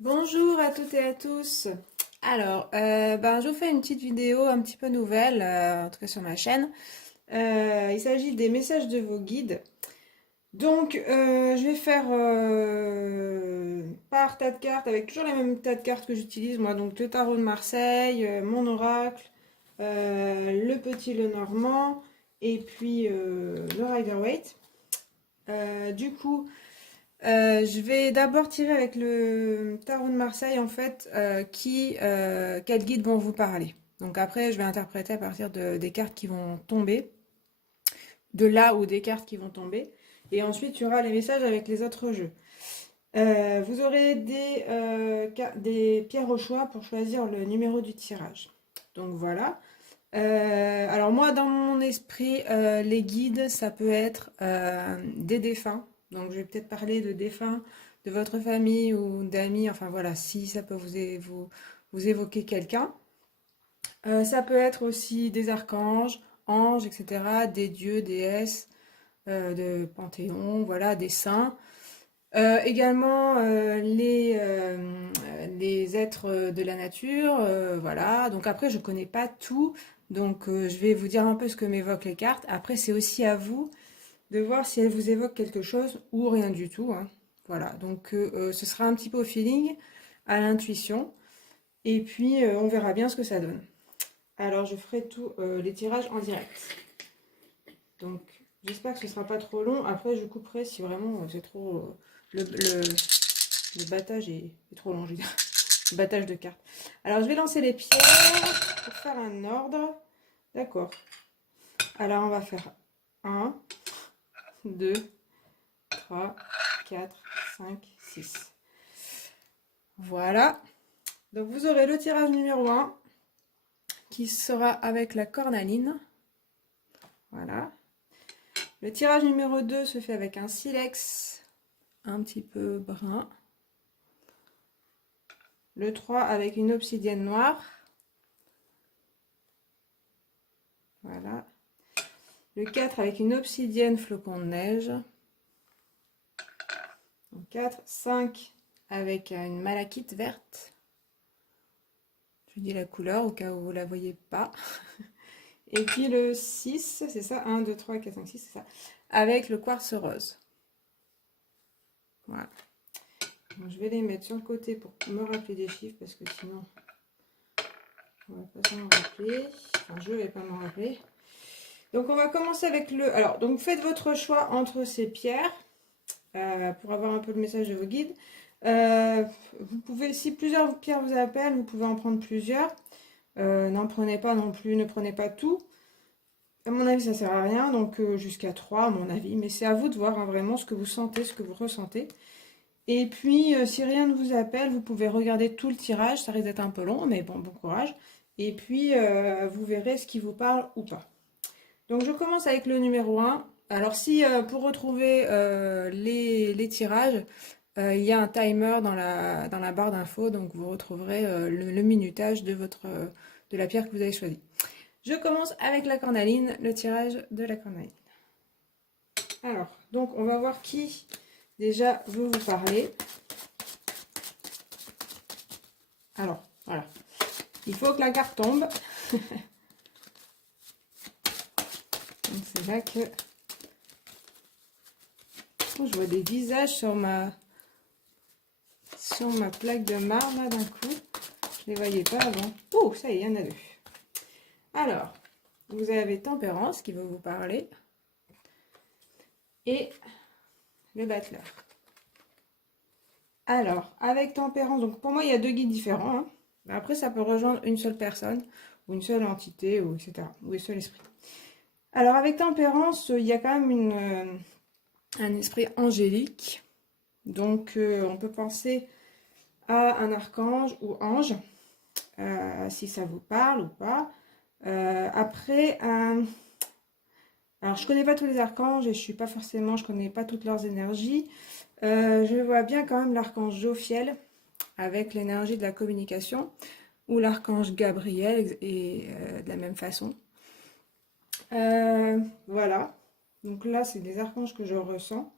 Bonjour à toutes et à tous. Alors, je vous fais une petite vidéo un petit peu nouvelle, en tout cas sur ma chaîne. Il s'agit des messages de vos guides. Donc, je vais faire par tas de cartes, avec toujours les mêmes tas de cartes que j'utilise moi. Donc, le tarot de Marseille, mon oracle, le petit Lenormand, et puis le Rider-Waite. Du coup, je vais d'abord tirer avec le tarot de Marseille, en fait, quels guides vont vous parler. Donc après, je vais interpréter à partir des cartes qui vont tomber, de là ou des cartes qui vont tomber. Et ensuite, il y aura les messages avec les autres jeux. Vous aurez des pierres au choix pour choisir le numéro du tirage. Donc voilà. Alors moi, dans mon esprit, les guides, ça peut être des défunts. Donc je vais peut-être parler de défunts de votre famille ou d'amis. Enfin voilà, si ça peut vous évoquer quelqu'un. Ça peut être aussi des archanges, anges, etc. Des dieux, déesses, de panthéon, voilà, des saints. Également les êtres de la nature, voilà. Donc après, je connais pas tout, donc je vais vous dire un peu ce que m'évoquent les cartes. Après, c'est aussi à vous de voir si elles vous évoquent quelque chose ou rien du tout, hein. Voilà, donc ce sera un petit peu au feeling, à l'intuition, et puis on verra bien ce que ça donne. Alors, je ferai tous les tirages en direct. Donc, j'espère que ce sera pas trop long. Après, je couperai si vraiment c'est trop. Le battage est trop long, je veux dire. Le battage de cartes. Alors, je vais lancer les pierres pour faire un ordre. D'accord. Alors, on va faire un, 2, 3, 4, 5, 6. Voilà. Donc, vous aurez le tirage numéro un qui sera avec la cornaline. Voilà. Le tirage numéro 2 se fait avec un silex un petit peu brun. Le 3 avec une obsidienne noire. Voilà. Le 4 avec une obsidienne flocon de neige. Donc 4, 5 avec une malachite verte. Je dis la couleur au cas où vous ne la voyez pas. Et puis le 6, c'est ça, 1, 2, 3, 4, 5, 6, c'est ça, avec le quartz rose. Voilà. Donc, je vais les mettre sur le côté pour me rappeler des chiffres parce que sinon, on va pas s'en rappeler. Enfin, je ne vais pas m'en rappeler. Donc on va commencer avec le... Alors, donc faites votre choix entre ces pierres pour avoir un peu le message de vos guides. Vous pouvez, si plusieurs pierres vous appellent, vous pouvez en prendre plusieurs. N'en prenez pas non plus, ne prenez pas tout. À mon avis, ça sert à rien, donc jusqu'à 3 à mon avis. Mais c'est à vous de voir hein, vraiment ce que vous sentez, ce que vous ressentez. Et puis, si rien ne vous appelle, vous pouvez regarder tout le tirage. Ça risque d'être un peu long, mais bon courage. Et puis, vous verrez ce qui vous parle ou pas. Donc je commence avec le numéro un. Alors si pour retrouver les tirages, il y a un timer dans la barre d'infos, donc vous retrouverez le minutage de la pierre que vous avez choisie. Je commence avec la cornaline, le tirage de la cornaline. Alors, donc on va voir qui déjà veut vous parler. Alors, voilà. Il faut que la carte tombe. Donc c'est là que... Oh, je vois des visages sur ma plaque de marbre là d'un coup. Je ne les voyais pas avant. Oh, ça y est, il y en a deux. Alors, vous avez Tempérance qui veut vous parler. Et le Battleur. Alors, avec Tempérance, donc pour moi, il y a deux guides différents. Hein. Après, ça peut rejoindre une seule personne, ou une seule entité, ou etc. Ou un seul esprit. Alors, avec Tempérance, il y a quand même un esprit angélique. Donc, on peut penser à un archange ou ange, si ça vous parle ou pas. Après, alors je connais pas tous les archanges et je connais pas toutes leurs énergies. Je vois bien quand même l'archange Jophiel avec l'énergie de la communication ou l'archange Gabriel et de la même façon. Voilà. Donc là, c'est des archanges que je ressens.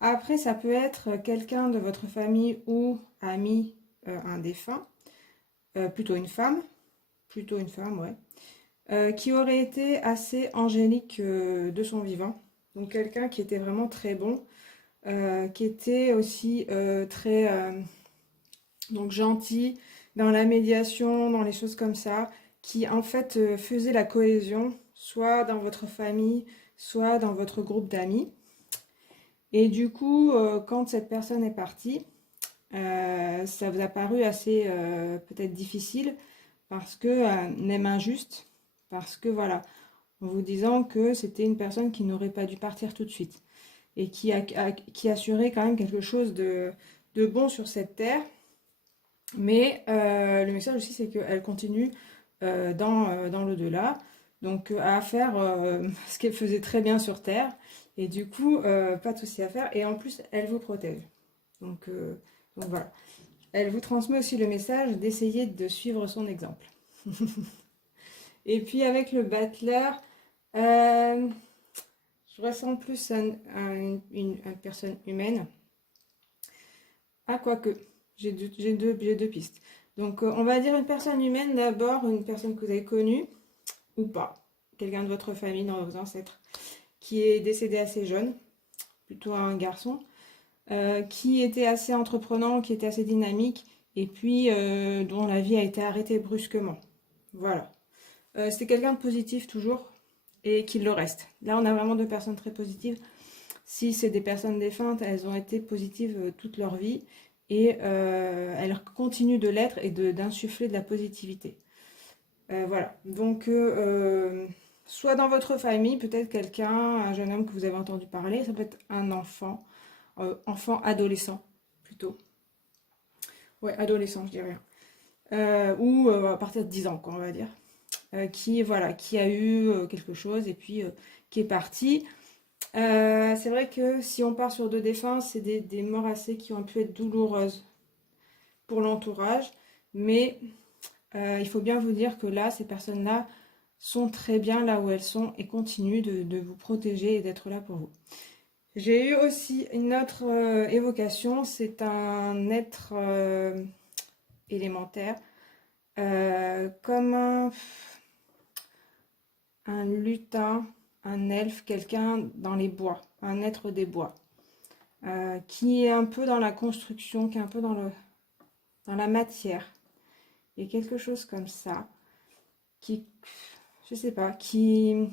Après, ça peut être quelqu'un de votre famille ou ami un défunt, plutôt une femme, ouais, qui aurait été assez angélique de son vivant. Donc quelqu'un qui était vraiment très bon, qui était aussi très donc gentil dans la médiation, dans les choses comme ça, qui en fait faisait la cohésion, soit dans votre famille, soit dans votre groupe d'amis. Et du coup, quand cette personne est partie, ça vous a paru assez peut-être difficile parce que même injuste, parce que voilà, en vous disant que c'était une personne qui n'aurait pas dû partir tout de suite et qui assurait quand même quelque chose de bon sur cette terre. Mais le message aussi, c'est qu'elle continue dans l'au-delà, donc à faire ce qu'elle faisait très bien sur Terre, et du coup, pas de souci à faire, et en plus, elle vous protège. Donc, euh, donc voilà. Elle vous transmet aussi le message d'essayer de suivre son exemple. Et puis avec le battleur, euh, je ressens plus une personne humaine. Ah, quoique, j'ai deux pistes. Donc, on va dire une personne humaine d'abord, une personne que vous avez connue ou pas, quelqu'un de votre famille, dans vos ancêtres, qui est décédé assez jeune, plutôt un garçon, qui était assez entreprenant, qui était assez dynamique, et puis dont la vie a été arrêtée brusquement. Voilà. C'était quelqu'un de positif toujours, et qu'il le reste. Là, on a vraiment deux personnes très positives. Si c'est des personnes défuntes, elles ont été positives toute leur vie et elles continuent de l'être et d'insuffler de la positivité. Voilà. Donc, soit dans votre famille, peut-être quelqu'un, un jeune homme que vous avez entendu parler, ça peut être un enfant, enfant adolescent plutôt. Ouais, adolescent, je dirais. Ou à partir de 10 ans, quoi, on va dire. Qui, voilà, qui a eu quelque chose et puis qui est parti. C'est vrai que si on part sur deux défunts, c'est des morts assez qui ont pu être douloureuses pour l'entourage, mais il faut bien vous dire que là, ces personnes-là sont très bien là où elles sont et continuent de vous protéger et d'être là pour vous. J'ai eu aussi une autre évocation, c'est un être élémentaire, comme un lutin, un elfe, quelqu'un dans les bois, un être des bois. Qui est un peu dans la construction, qui est un peu dans la matière. Il y a quelque chose comme ça, qui, je sais pas, qui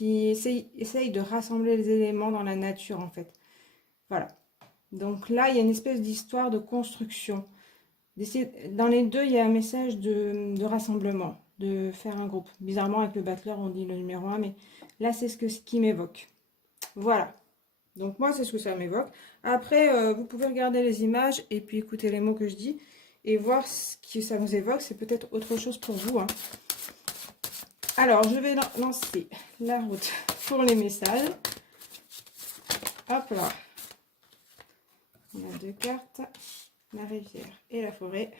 essaye de rassembler les éléments dans la nature en fait. Voilà. Donc là, il y a une espèce d'histoire de construction. Dans les deux, il y a un message de rassemblement, de faire un groupe. Bizarrement, avec le battleur, on dit le numéro 1, mais là, c'est ce qui m'évoque. Voilà. Donc moi, c'est ce que ça m'évoque. Après, vous pouvez regarder les images et puis écouter les mots que je dis et voir ce que ça vous évoque. C'est peut-être autre chose pour vous, hein. Alors, je vais lancer la route pour les messages. Hop là. On a deux cartes. La rivière et la forêt.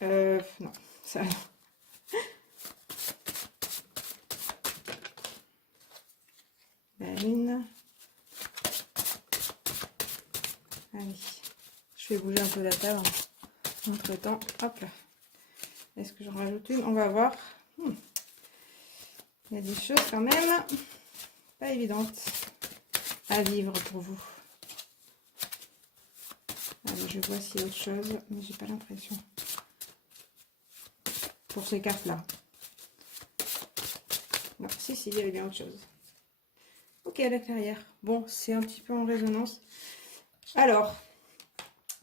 Non, ça... La lune. Allez, je vais bouger un peu la table entre temps. Hop là. Est-ce que j'en rajoute une? On va voir. Il y a des choses quand même pas évidentes à vivre pour vous. Allez, je vois s'il y a autre chose, mais j'ai pas l'impression. Pour ces cartes-là. Non, si, il y avait bien autre chose. Ok, à la clairière. Bon, c'est un petit peu en résonance. Alors,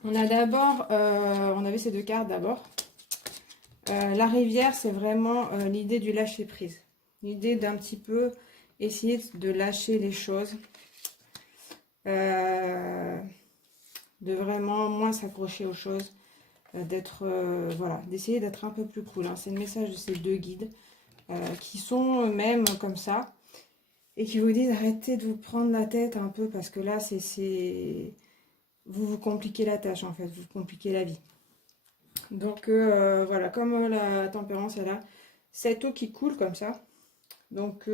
on a d'abord, on avait ces deux cartes d'abord. La rivière, c'est vraiment l'idée du lâcher prise. L'idée d'un petit peu essayer de lâcher les choses. De vraiment moins s'accrocher aux choses. Voilà, d'essayer d'être un peu plus cool, hein. C'est le message de ces deux guides qui sont même comme ça et qui vous disent arrêtez de vous prendre la tête un peu parce que là, vous vous compliquez la tâche en fait, vous compliquez la vie. Donc voilà, comme la tempérance, elle a cette eau qui coule comme ça. Donc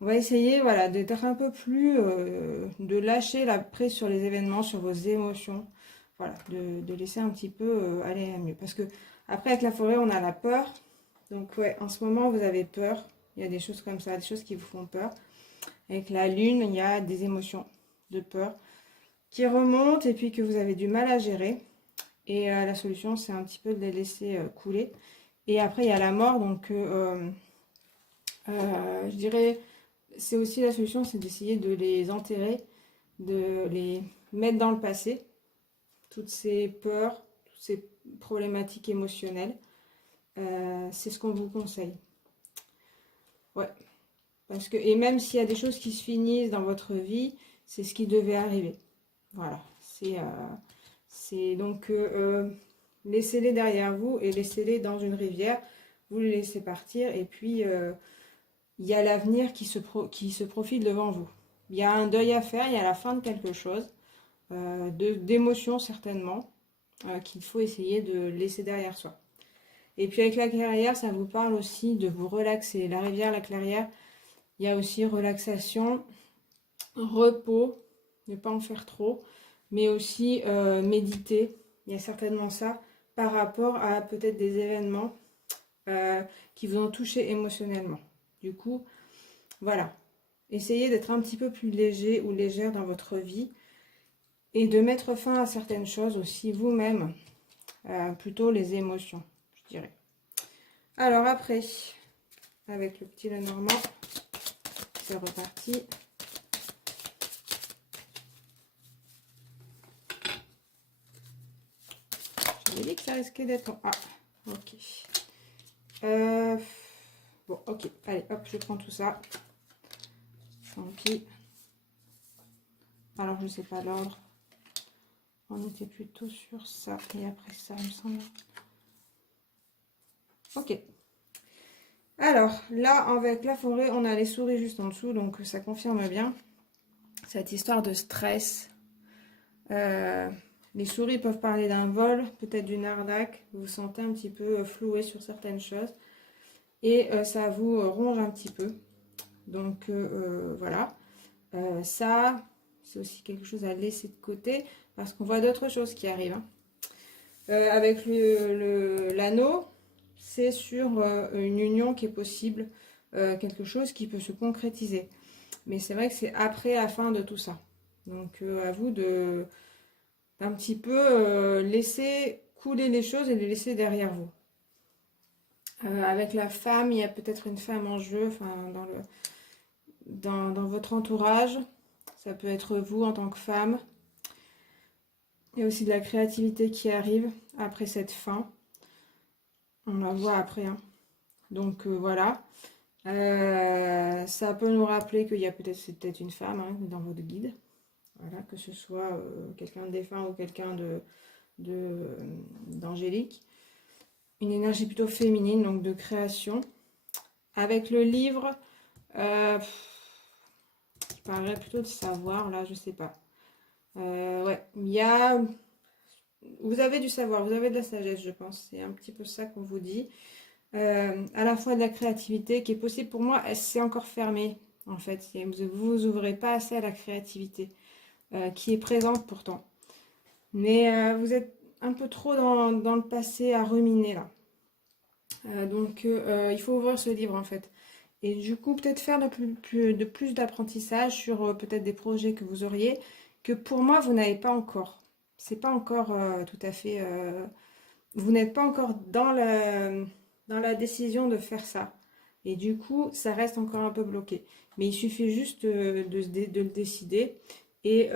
On va essayer, voilà, d'être un peu plus, de lâcher la prise sur les événements, sur vos émotions. Voilà, de laisser un petit peu aller à mieux. Parce que après, avec la forêt, on a la peur. Donc, ouais, en ce moment, vous avez peur. Il y a des choses comme ça, des choses qui vous font peur. Avec la lune, il y a des émotions de peur qui remontent et puis que vous avez du mal à gérer. Et la solution, c'est un petit peu de les laisser couler. Et après, il y a la mort. Donc, je dirais, c'est aussi la solution, c'est d'essayer de les enterrer, de les mettre dans le passé. Toutes ces peurs, toutes ces problématiques émotionnelles. C'est ce qu'on vous conseille. Ouais. Parce que, et même s'il y a des choses qui se finissent dans votre vie, c'est ce qui devait arriver. Voilà. C'est donc laissez-les derrière vous et laissez-les dans une rivière. Vous les laissez partir et puis il y a l'avenir qui se profile devant vous. Il y a un deuil à faire, il y a la fin de quelque chose, d'émotions certainement, qu'il faut essayer de laisser derrière soi. Et puis avec la clairière, ça vous parle aussi de vous relaxer. La rivière, la clairière, il y a aussi relaxation, repos, ne pas en faire trop, mais aussi méditer. Il y a certainement ça par rapport à peut-être des événements qui vous ont touché émotionnellement. Du coup, voilà. Essayez d'être un petit peu plus léger ou légère dans votre vie et de mettre fin à certaines choses aussi vous-même, plutôt les émotions, je dirais. Alors après, avec le petit Lenormand, c'est reparti. J'avais dit que ça risquait d'être en A. Ok. Bon, ok. Allez, hop, je prends tout ça. Tant pis. Alors, je sais pas l'ordre. On était plutôt sur ça. Et après ça, il me semble. Ok. Alors, là, avec la forêt, on a les souris juste en dessous. Donc, ça confirme bien cette histoire de stress. Les souris peuvent parler d'un vol, peut-être d'une arnaque. Vous vous sentez un petit peu floué sur certaines choses. Et ça vous ronge un petit peu. Donc, voilà. Ça, c'est aussi quelque chose à laisser de côté parce qu'on voit d'autres choses qui arrivent. Hein. Avec l'anneau, c'est sur une union qui est possible, quelque chose qui peut se concrétiser. Mais c'est vrai que c'est après la fin de tout ça. Donc à vous d'un petit peu laisser couler les choses et les laisser derrière vous. Avec la femme, il y a peut-être une femme en jeu, enfin, dans votre entourage. Ça peut être vous en tant que femme. Il y a aussi de la créativité qui arrive après cette fin. On la voit après. Hein. Donc voilà. Ça peut nous rappeler qu'il y a c'est peut-être une femme hein, dans votre guide. Voilà, que ce soit quelqu'un de défunt ou quelqu'un d'angélique. Une énergie plutôt féminine, donc de création. Avec le livre, je parlerais plutôt de savoir, là, je sais pas. Ouais, il y a... Vous avez du savoir, vous avez de la sagesse, je pense. C'est un petit peu ça qu'on vous dit. À la fois de la créativité qui est possible pour moi, c'est encore fermé, en fait. Vous ouvrez pas assez à la créativité, qui est présente pourtant. Mais vous êtes un peu trop dans le passé à ruminer, là. Donc, il faut ouvrir ce livre, en fait. Et du coup, peut-être faire de plus d'apprentissage sur peut-être des projets que vous auriez, que pour moi, vous n'avez pas encore. C'est pas encore tout à fait... vous n'êtes pas encore dans la décision de faire ça. Et du coup, ça reste encore un peu bloqué. Mais il suffit juste de le décider. Et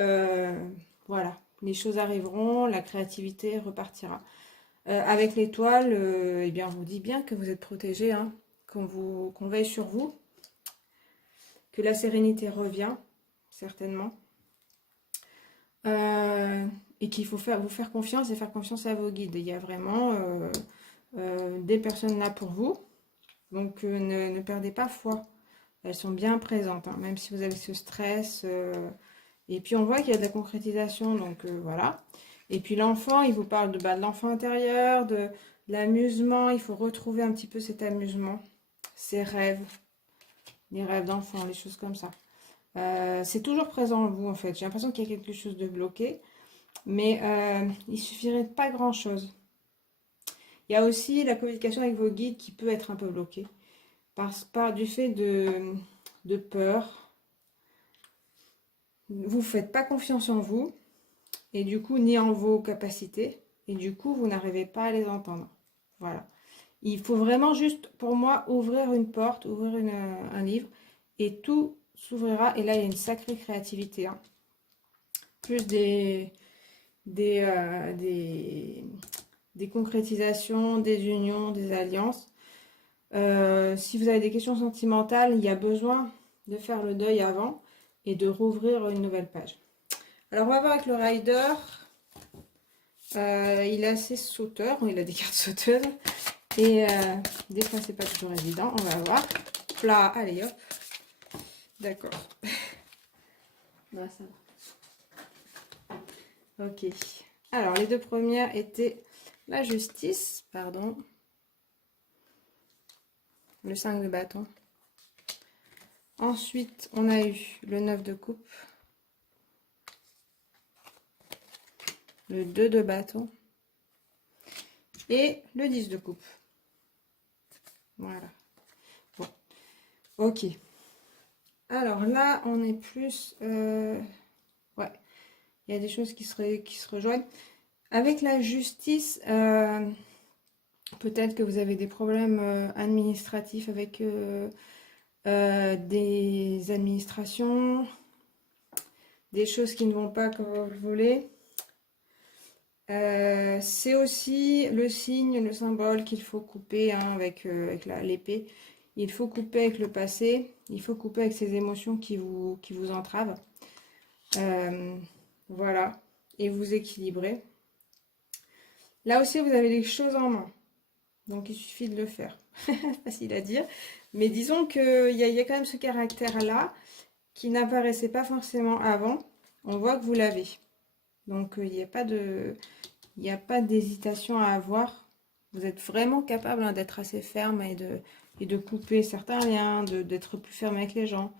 voilà, les choses arriveront, la créativité repartira. Avec l'étoile, eh bien, on vous dit bien que vous êtes protégé, hein, qu'on veille sur vous, que la sérénité revient, certainement. Et qu'il faut vous faire confiance et faire confiance à vos guides. Il y a vraiment des personnes là pour vous. Donc ne perdez pas foi. Elles sont bien présentes, hein, même si vous avez ce stress. Et puis on voit qu'il y a de la concrétisation, donc voilà. Et puis l'enfant, il vous parle de l'enfant intérieur, de l'amusement. Il faut retrouver un petit peu cet amusement, ses rêves. les rêves d'enfants, les choses comme ça. C'est toujours présent en vous en fait. J'ai l'impression qu'il y a quelque chose de bloqué, mais il suffirait de pas grand-chose. Il y a aussi la communication avec vos guides qui peut être un peu bloquée par du fait de peur. Vous ne faites pas confiance en vous et du coup ni en vos capacités et du coup vous n'arrivez pas à les entendre. Voilà. Il faut vraiment juste, pour moi, ouvrir une porte, ouvrir un livre et tout s'ouvrira. Et là, il y a une sacrée créativité, hein. Plus des concrétisations, des unions, des alliances. Si vous avez des questions sentimentales, il y a besoin de faire le deuil avant et de rouvrir une nouvelle page. Alors, on va voir avec le rider. Il est assez sauteur, il a des cartes sauteuses. Et des fois, c'est pas toujours évident. On va voir. Plat, allez hop. D'accord. Là, ça va. Ok. Alors, les deux premières étaient la justice, pardon. Le 5 de bâton. Ensuite, on a eu le 9 de coupe. Le 2 de bâton. Et le 10 de coupe. Voilà. Bon. Ok. Alors là, on est plus... ouais. Il y a des choses qui se rejoignent. Avec la justice, peut-être que vous avez des problèmes administratifs avec des administrations, des choses qui ne vont pas comme vous le voulez. C'est aussi le signe, le symbole qu'il faut couper, hein, avec l'épée. Il faut couper avec le passé, il faut couper avec ces émotions qui vous entravent. Voilà, et vous équilibrer. Là aussi, vous avez des choses en main, donc il suffit de le faire. Facile à dire, mais disons qu'il y a quand même ce caractère-là qui n'apparaissait pas forcément avant. On voit que vous l'avez. Donc, il n'y a pas d'hésitation à avoir. Vous êtes vraiment capable, hein, d'être assez ferme et de couper certains liens, d'être plus ferme avec les gens,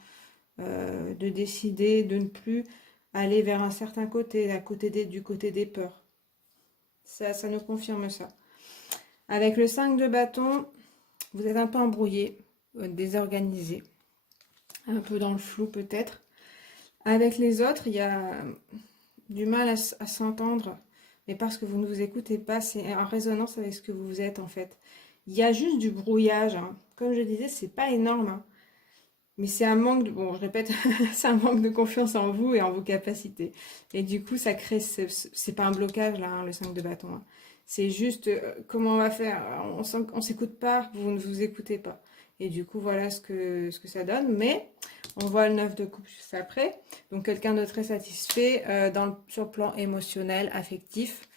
de décider de ne plus aller vers un certain côté, du côté des peurs. Ça nous confirme ça. Avec le 5 de bâton, vous êtes un peu embrouillé, désorganisé, un peu dans le flou peut-être. Avec les autres, il y a du mal à s'entendre, mais parce que vous ne vous écoutez pas, c'est en résonance avec ce que vous êtes en fait. Il y a juste du brouillage, hein. Comme je disais, c'est pas énorme, hein. Mais c'est un manque de, bon, je répète, c'est un manque de confiance en vous et en vos capacités. Et du coup, ça crée, c'est pas un blocage là, hein, le 5 de bâton, hein. C'est juste, comment on va faire? On s'écoute pas, vous ne vous écoutez pas. Et du coup, voilà ce que ça donne. Mais on voit le 9 de coupe juste après. Donc, quelqu'un de très satisfait sur le plan émotionnel, affectif.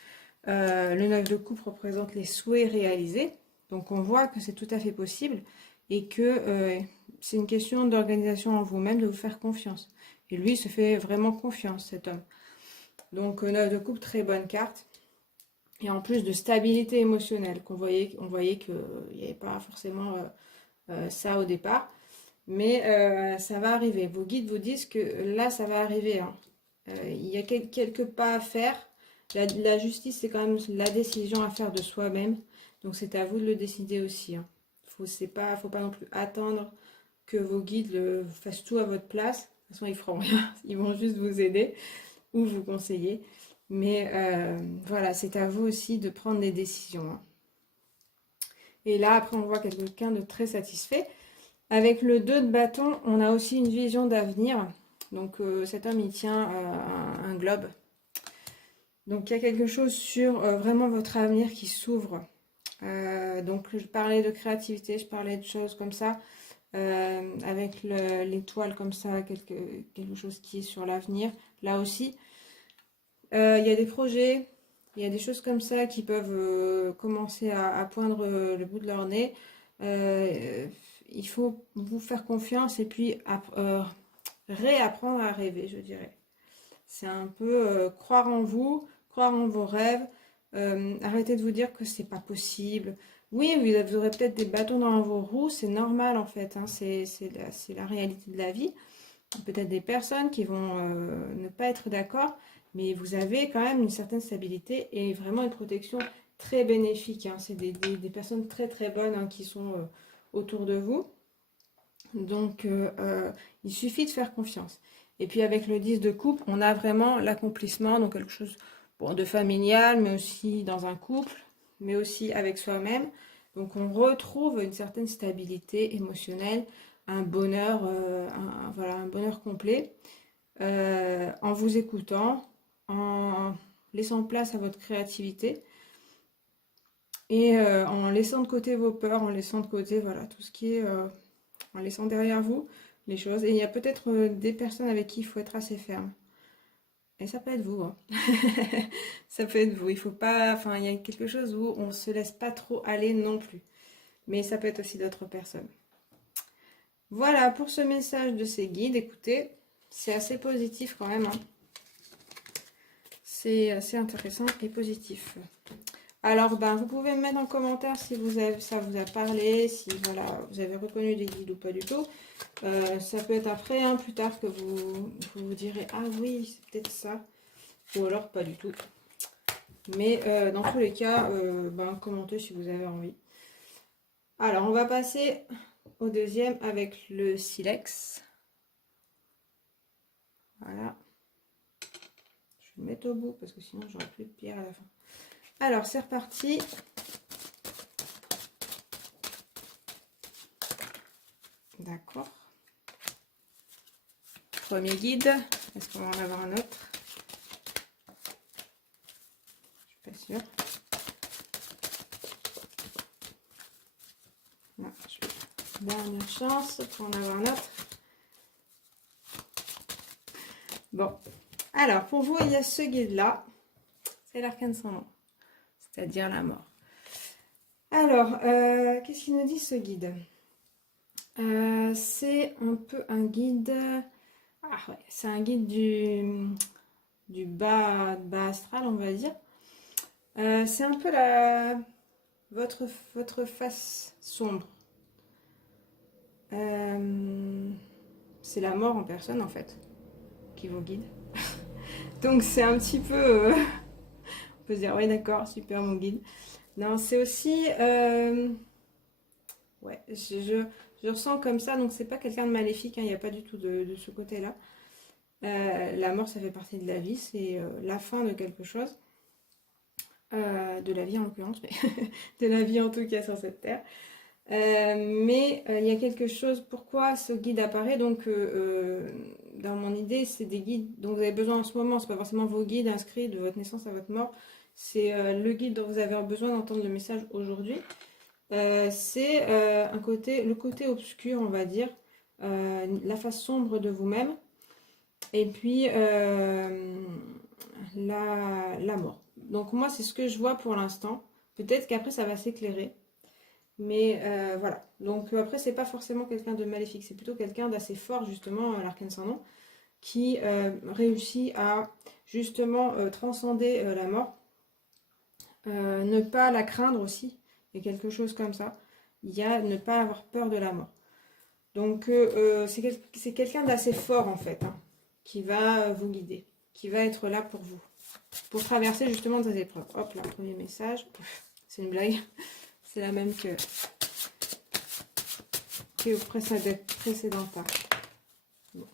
Le 9 de coupe représente les souhaits réalisés. Donc, on voit que c'est tout à fait possible et que c'est une question d'organisation en vous-même, de vous faire confiance. Et lui, il se fait vraiment confiance, cet homme. Donc, 9 de coupe, très bonne carte. Et en plus de stabilité émotionnelle, on voyait qu'il n'y avait pas forcément ça au départ. Mais ça va arriver. Vos guides vous disent que là, ça va arriver, hein. Il y a quelques pas à faire. La justice, c'est quand même la décision à faire de soi-même. Donc, c'est à vous de le décider aussi, hein. Faut pas non plus attendre que vos guides fassent tout à votre place. De toute façon, ils feront rien. Ils vont juste vous aider ou vous conseiller. Mais voilà, c'est à vous aussi de prendre des décisions, hein. Et là, après, on voit quelqu'un de très satisfait. Avec le 2 de bâton, on a aussi une vision d'avenir. Donc, cet homme, il tient un globe. Donc, il y a quelque chose sur vraiment votre avenir qui s'ouvre. Donc, je parlais de créativité, je parlais de choses comme ça. Avec l'étoile comme ça, quelque chose qui est sur l'avenir. Là aussi, il y a des projets, il y a des choses comme ça qui peuvent commencer à poindre le bout de leur nez. Il faut vous faire confiance et puis réapprendre à rêver, je dirais. C'est un peu croire en vous, croire en vos rêves. Arrêtez de vous dire que c'est pas possible. Oui, vous aurez peut-être des bâtons dans vos roues, c'est normal en fait, hein, c'est la réalité de la vie. Peut-être des personnes qui vont ne pas être d'accord, mais vous avez quand même une certaine stabilité et vraiment une protection très bénéfique, hein. C'est des personnes très très bonnes, hein, qui sont autour de vous. Donc il suffit de faire confiance. Et puis avec le 10 de coupe, on a vraiment l'accomplissement, donc quelque chose, bon, de familial, mais aussi dans un couple, mais aussi avec soi-même. Donc on retrouve une certaine stabilité émotionnelle, un bonheur, voilà, un bonheur complet, en vous écoutant, en laissant place à votre créativité et en laissant de côté vos peurs, en laissant de côté, voilà, tout ce qui est, en laissant derrière vous les choses. Et il y a peut-être des personnes avec qui il faut être assez ferme. Et ça peut être vous, hein. Ça peut être vous. Il faut pas, enfin, il y a quelque chose où on se laisse pas trop aller non plus. Mais ça peut être aussi d'autres personnes. Voilà pour ce message de ces guides. Écoutez, c'est assez positif quand même, hein. C'est assez intéressant et positif. Alors, ben, vous pouvez me mettre en commentaire si ça vous a parlé, si voilà, vous avez reconnu des guides ou pas du tout. Ça peut être après, hein, plus tard, que vous direz, ah oui, c'est peut-être ça. Ou alors pas du tout. Mais dans tous les cas, ben, commentez si vous avez envie. Alors, on va passer au deuxième avec le silex. Voilà. Je vais le mettre au bout parce que sinon j'aurai plus de pierre à la fin. Alors, c'est reparti. D'accord. Premier guide. Est-ce qu'on va en avoir un autre? Je suis pas sûre. Non, dernière chance pour en avoir un autre. Bon. Alors, pour vous, il y a ce guide-là. C'est l'arcane sans nom, c'est-à-dire la mort. Alors, qu'est-ce qu'il nous dit ce guide? C'est un peu un guide... Ah ouais, c'est un guide du bas astral, on va dire. C'est un peu votre face sombre. C'est la mort en personne, en fait, qui vous guide. Donc c'est un petit peu... on peut se dire, oui d'accord, super mon guide. Non, c'est aussi... ouais, je ressens comme ça, donc c'est pas quelqu'un de maléfique, hein, il n'y a pas du tout de ce côté-là. La mort, ça fait partie de la vie, c'est la fin de quelque chose. De la vie en l'occurrence, mais de la vie en tout cas sur cette terre. Mais il y a quelque chose, pourquoi ce guide apparaît, donc dans mon idée, c'est des guides dont vous avez besoin en ce moment, c'est pas forcément vos guides inscrits de votre naissance à votre mort, c'est le guide dont vous avez besoin d'entendre le message aujourd'hui. C'est le côté obscur, on va dire, la face sombre de vous-même, et puis la mort. Donc moi, c'est ce que je vois pour l'instant. Peut-être qu'après, ça va s'éclairer. Mais voilà. Donc après, c'est pas forcément quelqu'un de maléfique. C'est plutôt quelqu'un d'assez fort, justement, l'arcane sans nom, qui réussit à, justement, transcender la mort. Ne pas la craindre aussi. Il y a quelque chose comme ça. Il y a ne pas avoir peur de la mort. Donc c'est quelqu'un d'assez fort, en fait, hein, qui va vous guider, qui va être là pour vous, pour traverser justement des épreuves. Hop là, premier message. C'est une blague. C'est la même que au précédent tas. Bon.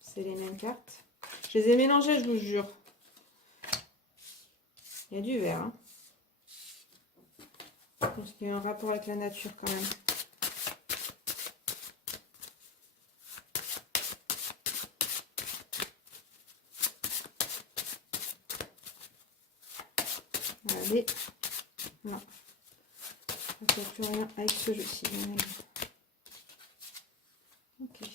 C'est les mêmes cartes. Je les ai mélangées, je vous jure. Il y a du vert, hein. Je pense qu'il y a un rapport avec la nature quand même. Allez. Non. Il n'y a plus rien avec ce jeu-ci. Ok.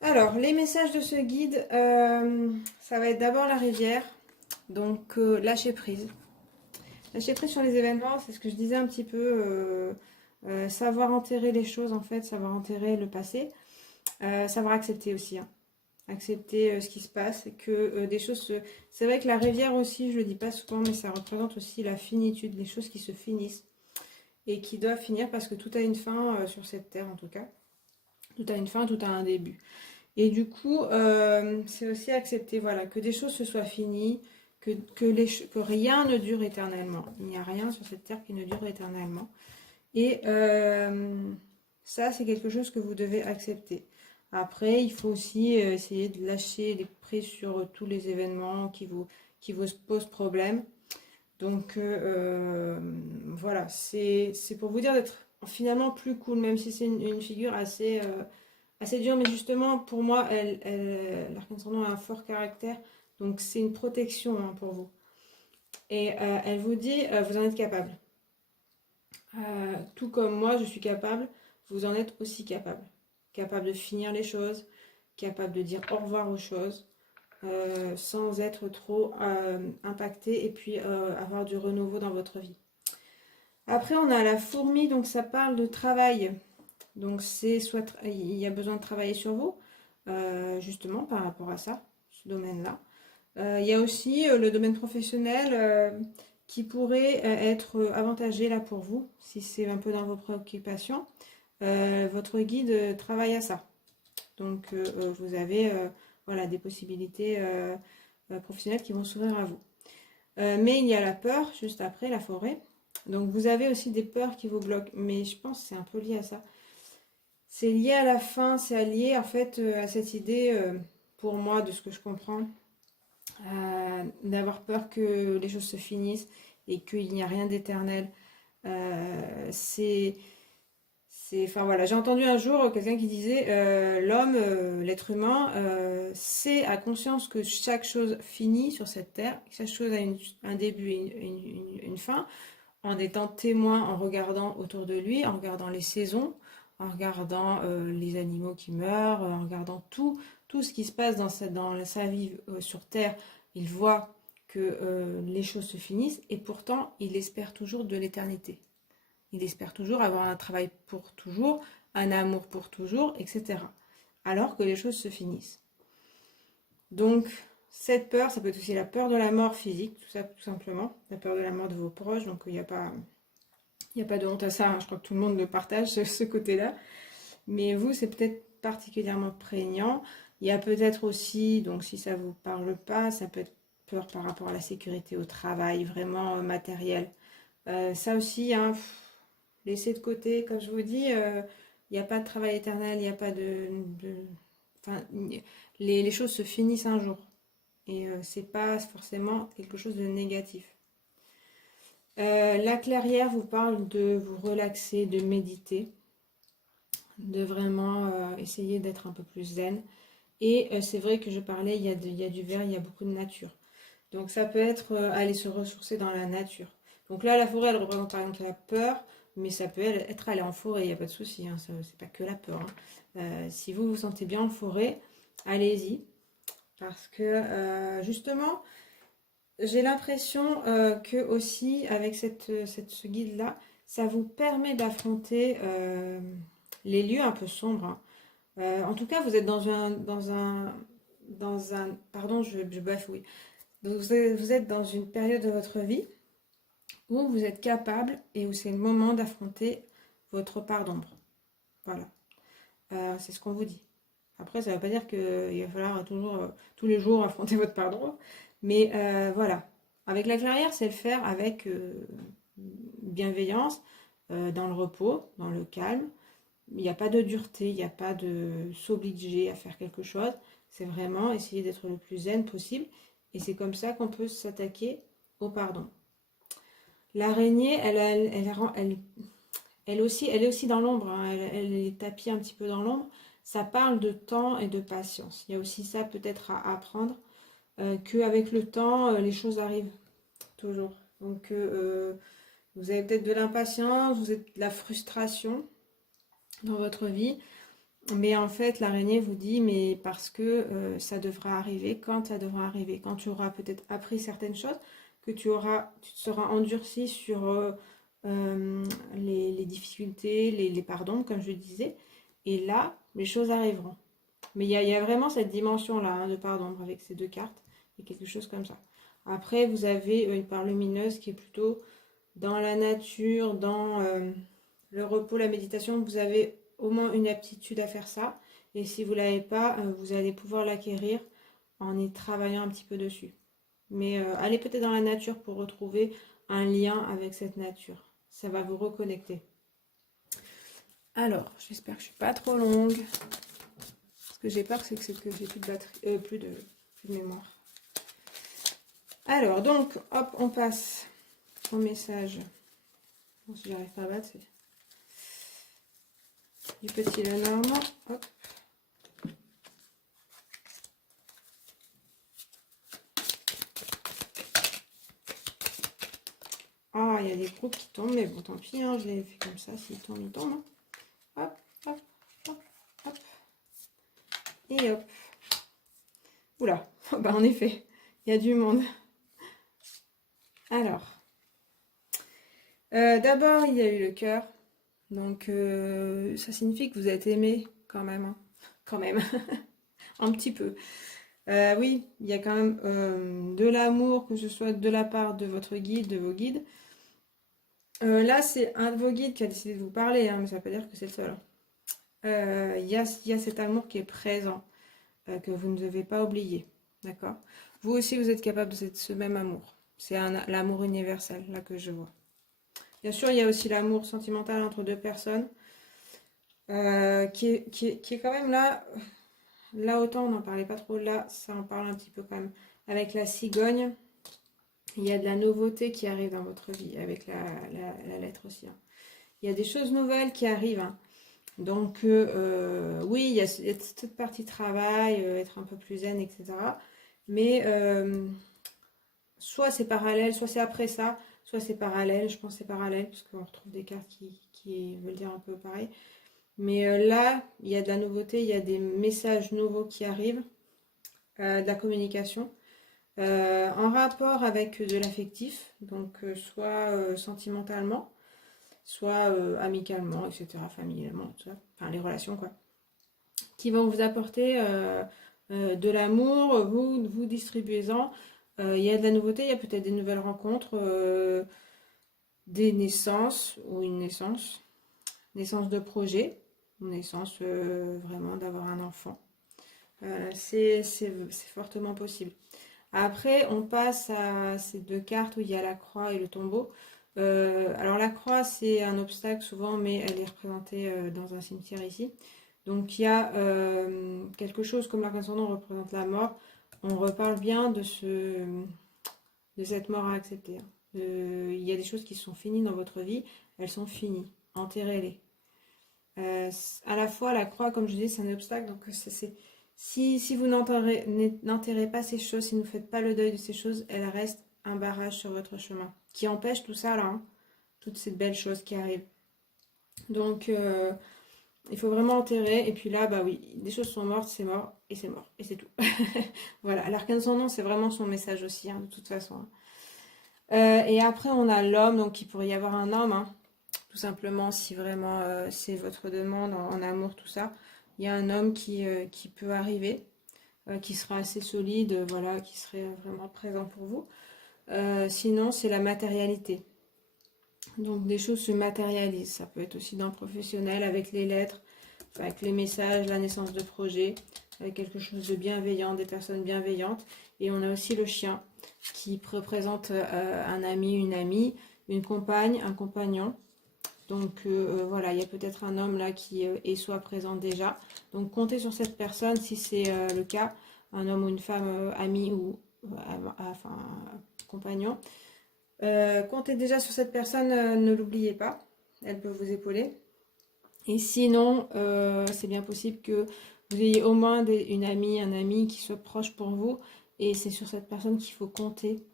Alors, les messages de ce guide, ça va être d'abord la rivière. Donc, lâcher prise. Lâcher prise sur les événements, c'est ce que je disais un petit peu. Savoir enterrer les choses, en fait, savoir enterrer le passé. Savoir accepter aussi, hein. accepter ce qui se passe, que des choses se... C'est vrai que la rivière aussi, je le dis pas souvent, mais ça représente aussi la finitude, les choses qui se finissent et qui doivent finir parce que tout a une fin sur cette terre en tout cas. Tout a une fin, tout a un début. Et du coup, c'est aussi accepter voilà, que des choses se soient finies, que rien ne dure éternellement. Il n'y a rien sur cette terre qui ne dure éternellement. Et ça, c'est quelque chose que vous devez accepter. Après, il faut aussi essayer de lâcher les prises sur tous les événements qui vous posent problème. Donc voilà, c'est pour vous dire d'être finalement plus cool, même si c'est une figure assez dure. Mais justement, pour moi, l'arcane ascendant a un fort caractère. Donc c'est une protection hein, pour vous. Et elle vous dit, vous en êtes capable. Tout comme moi, je suis capable, vous en êtes aussi capable. Capable de finir les choses, capable de dire au revoir aux choses, sans être trop impacté et puis avoir du renouveau dans votre vie. Après, on a la fourmi, donc ça parle de travail. Donc c'est soit il y a besoin de travailler sur vous, justement par rapport à ça, ce domaine-là. Il y a aussi le domaine professionnel qui pourrait être avantagé là pour vous, si c'est un peu dans vos préoccupations. Votre guide travaille à ça. Donc vous avez voilà, des possibilités professionnelles qui vont s'ouvrir à vous. Mais il y a la peur juste après, la forêt. Donc vous avez aussi des peurs qui vous bloquent, mais je pense que c'est un peu lié à ça. C'est lié à la fin, c'est lié en fait à cette idée, pour moi, de ce que je comprends, d'avoir peur que les choses se finissent et qu'il n'y a rien d'éternel. Enfin voilà, j'ai entendu un jour quelqu'un qui disait l'homme, l'être humain, a conscience que chaque chose finit sur cette terre, que chaque chose a un début et une fin, en étant témoin, en regardant autour de lui, en regardant les saisons, en regardant les animaux qui meurent, en regardant tout ce qui se passe dans sa vie sur terre. Il voit que les choses se finissent et pourtant il espère toujours de l'éternité. Il espère toujours avoir un travail pour toujours, un amour pour toujours, etc. Alors que les choses se finissent. Donc, cette peur, ça peut être aussi la peur de la mort physique, tout simplement. La peur de la mort de vos proches, donc il n'y a pas de honte à ça, hein. Je crois que tout le monde le partage, ce côté-là. Mais vous, c'est peut-être particulièrement prégnant. Il y a peut-être aussi, donc si ça ne vous parle pas, ça peut être peur par rapport à la sécurité au travail, vraiment matériel. Ça aussi, hein, laissez de côté, comme je vous dis, il n'y a pas de travail éternel, il n'y a pas enfin, les choses se finissent un jour. Et c'est pas forcément quelque chose de négatif. La clairière vous parle de vous relaxer, de méditer, de vraiment essayer d'être un peu plus zen. Et c'est vrai que je parlais, il y a du vert, il y a beaucoup de nature. Donc ça peut être aller se ressourcer dans la nature. Donc là, la forêt, elle représente par exemple la peur, mais ça peut être aller en forêt, il n'y a pas de souci, hein, c'est pas que la peur. Hein. Si vous vous sentez bien en forêt, allez-y. Parce que justement, j'ai l'impression que aussi, avec ce guide-là, ça vous permet d'affronter les lieux un peu sombres. Hein. En tout cas, vous êtes pardon, je bafouille. Vous êtes dans une période de votre vie où vous êtes capable et où c'est le moment d'affronter votre part d'ombre. Voilà. C'est ce qu'on vous dit. Après, ça ne veut pas dire qu'il va falloir toujours, tous les jours, affronter votre part d'ombre. Mais voilà. Avec la clairière, c'est le faire avec bienveillance, dans le repos, dans le calme. Il n'y a pas de dureté, il n'y a pas de s'obliger à faire quelque chose. C'est vraiment essayer d'être le plus zen possible. Et c'est comme ça qu'on peut s'attaquer au pardon. L'araignée, elle est aussi dans l'ombre. Hein. Elle est tapie un petit peu dans l'ombre. Ça parle de temps et de patience. Il y a aussi ça peut-être à apprendre. Qu'avec le temps, les choses arrivent toujours. Donc, vous avez peut-être de l'impatience, vous avez de la frustration dans votre vie. Mais en fait, l'araignée vous dit, mais parce que ça devra arriver, quand ça devra arriver, quand tu auras peut-être appris certaines choses, que tu te seras endurci sur les difficultés, les pardons, comme je disais, et là, les choses arriveront. Mais il y a vraiment cette dimension-là, hein, de part d'ombre avec ces deux cartes. Il y a quelque chose comme ça. Après, vous avez une part lumineuse qui est plutôt dans la nature, dans le repos, la méditation. Vous avez au moins une aptitude à faire ça. Et si vous ne l'avez pas, vous allez pouvoir l'acquérir en y travaillant un petit peu dessus. Mais allez peut-être dans la nature pour retrouver un lien avec cette nature. Ça va vous reconnecter. Alors, j'espère que je ne suis pas trop longue. Ce que j'ai peur, c'est que j'ai plus de batterie, plus de mémoire. Alors, donc, hop, on passe au message. Bon, si j'arrive pas à battre, c'est du petit Lenormand. Hop. Ah, il y a des groupes qui tombent, mais bon, tant pis, hein, je l'ai fait comme ça. S'ils tombent, ils tombent. Hein. Hop, hop, hop, hop. Et hop. Oula, bah en effet, il y a du monde. Alors, d'abord, il y a eu le cœur. Donc, ça signifie que vous êtes aimé quand même. Hein. Quand même. Un petit peu. Oui, il y a quand même de l'amour, que ce soit de la part de votre guide, de vos guides. Là, c'est un de vos guides qui a décidé de vous parler, hein, mais ça ne veut pas dire que c'est le seul. Il y a cet amour qui est présent, que vous ne devez pas oublier. D'accord? Vous aussi, vous êtes capable de ce même amour. C'est l'amour universel, là, que je vois. Bien sûr, il y a aussi l'amour sentimental entre deux personnes, qui est quand même là. Là, autant on n'en parlait pas trop, là, ça en parle un petit peu quand même. Avec la cigogne, il y a de la nouveauté qui arrive dans votre vie, avec la lettre aussi. Hein. Il y a des choses nouvelles qui arrivent. Hein. Donc, oui, il y a cette partie travail, être un peu plus zen, etc. Mais soit c'est parallèle, soit c'est après ça, soit c'est parallèle. Je pense que c'est parallèle, parce qu'on retrouve des cartes qui veulent dire un peu pareil. Mais là, il y a de la nouveauté, il y a des messages nouveaux qui arrivent, de la communication, en rapport avec de l'affectif, donc soit sentimentalement, soit amicalement, etc., familialement, tout ça. Enfin les relations quoi, qui vont vous apporter de l'amour, vous distribuez-en. Il y a de la nouveauté, il y a peut-être des nouvelles rencontres, des naissances ou une naissance de projet, naissance vraiment d'avoir un enfant. C'est fortement possible. Après, on passe à ces deux cartes où il y a la croix et le tombeau. Alors la croix, c'est un obstacle souvent, mais elle est représentée dans un cimetière ici. Donc il y a quelque chose comme l'arc-en-ciel représente la mort. On reparle bien de cette mort à accepter. Hein. Il y a des choses qui sont finies dans votre vie, elles sont finies. Enterrez-les. À la fois, la croix, comme je dis, c'est un obstacle. Donc, si vous n'enterrez pas ces choses, si vous ne faites pas le deuil de ces choses, elles restent un barrage sur votre chemin qui empêche tout ça là, hein, toutes ces belles choses qui arrivent. Donc, il faut vraiment enterrer. Et puis là, bah oui, des choses sont mortes, c'est mort, et c'est mort, et c'est tout. Voilà. L'arcane sans nom, c'est vraiment son message aussi, hein, de toute façon. Hein. Et après, on a l'homme, donc il pourrait y avoir un homme. Hein. Tout simplement, si vraiment c'est votre demande en amour, tout ça, il y a un homme qui peut arriver, qui sera assez solide, voilà, qui serait vraiment présent pour vous. Sinon, c'est la matérialité. Donc, des choses se matérialisent. Ça peut être aussi dans le professionnel, avec les lettres, avec les messages, la naissance de projets, avec quelque chose de bienveillant, des personnes bienveillantes. Et on a aussi le chien, qui représente un ami, une amie, une compagne, un compagnon. Donc voilà, il y a peut-être un homme là qui soit présent déjà. Donc comptez sur cette personne si c'est le cas, un homme ou une femme ami ou enfin compagnon. Comptez déjà sur cette personne, ne l'oubliez pas, elle peut vous épauler. Et sinon, c'est bien possible que vous ayez au moins une amie, un ami qui soit proche pour vous. Et c'est sur cette personne qu'il faut compter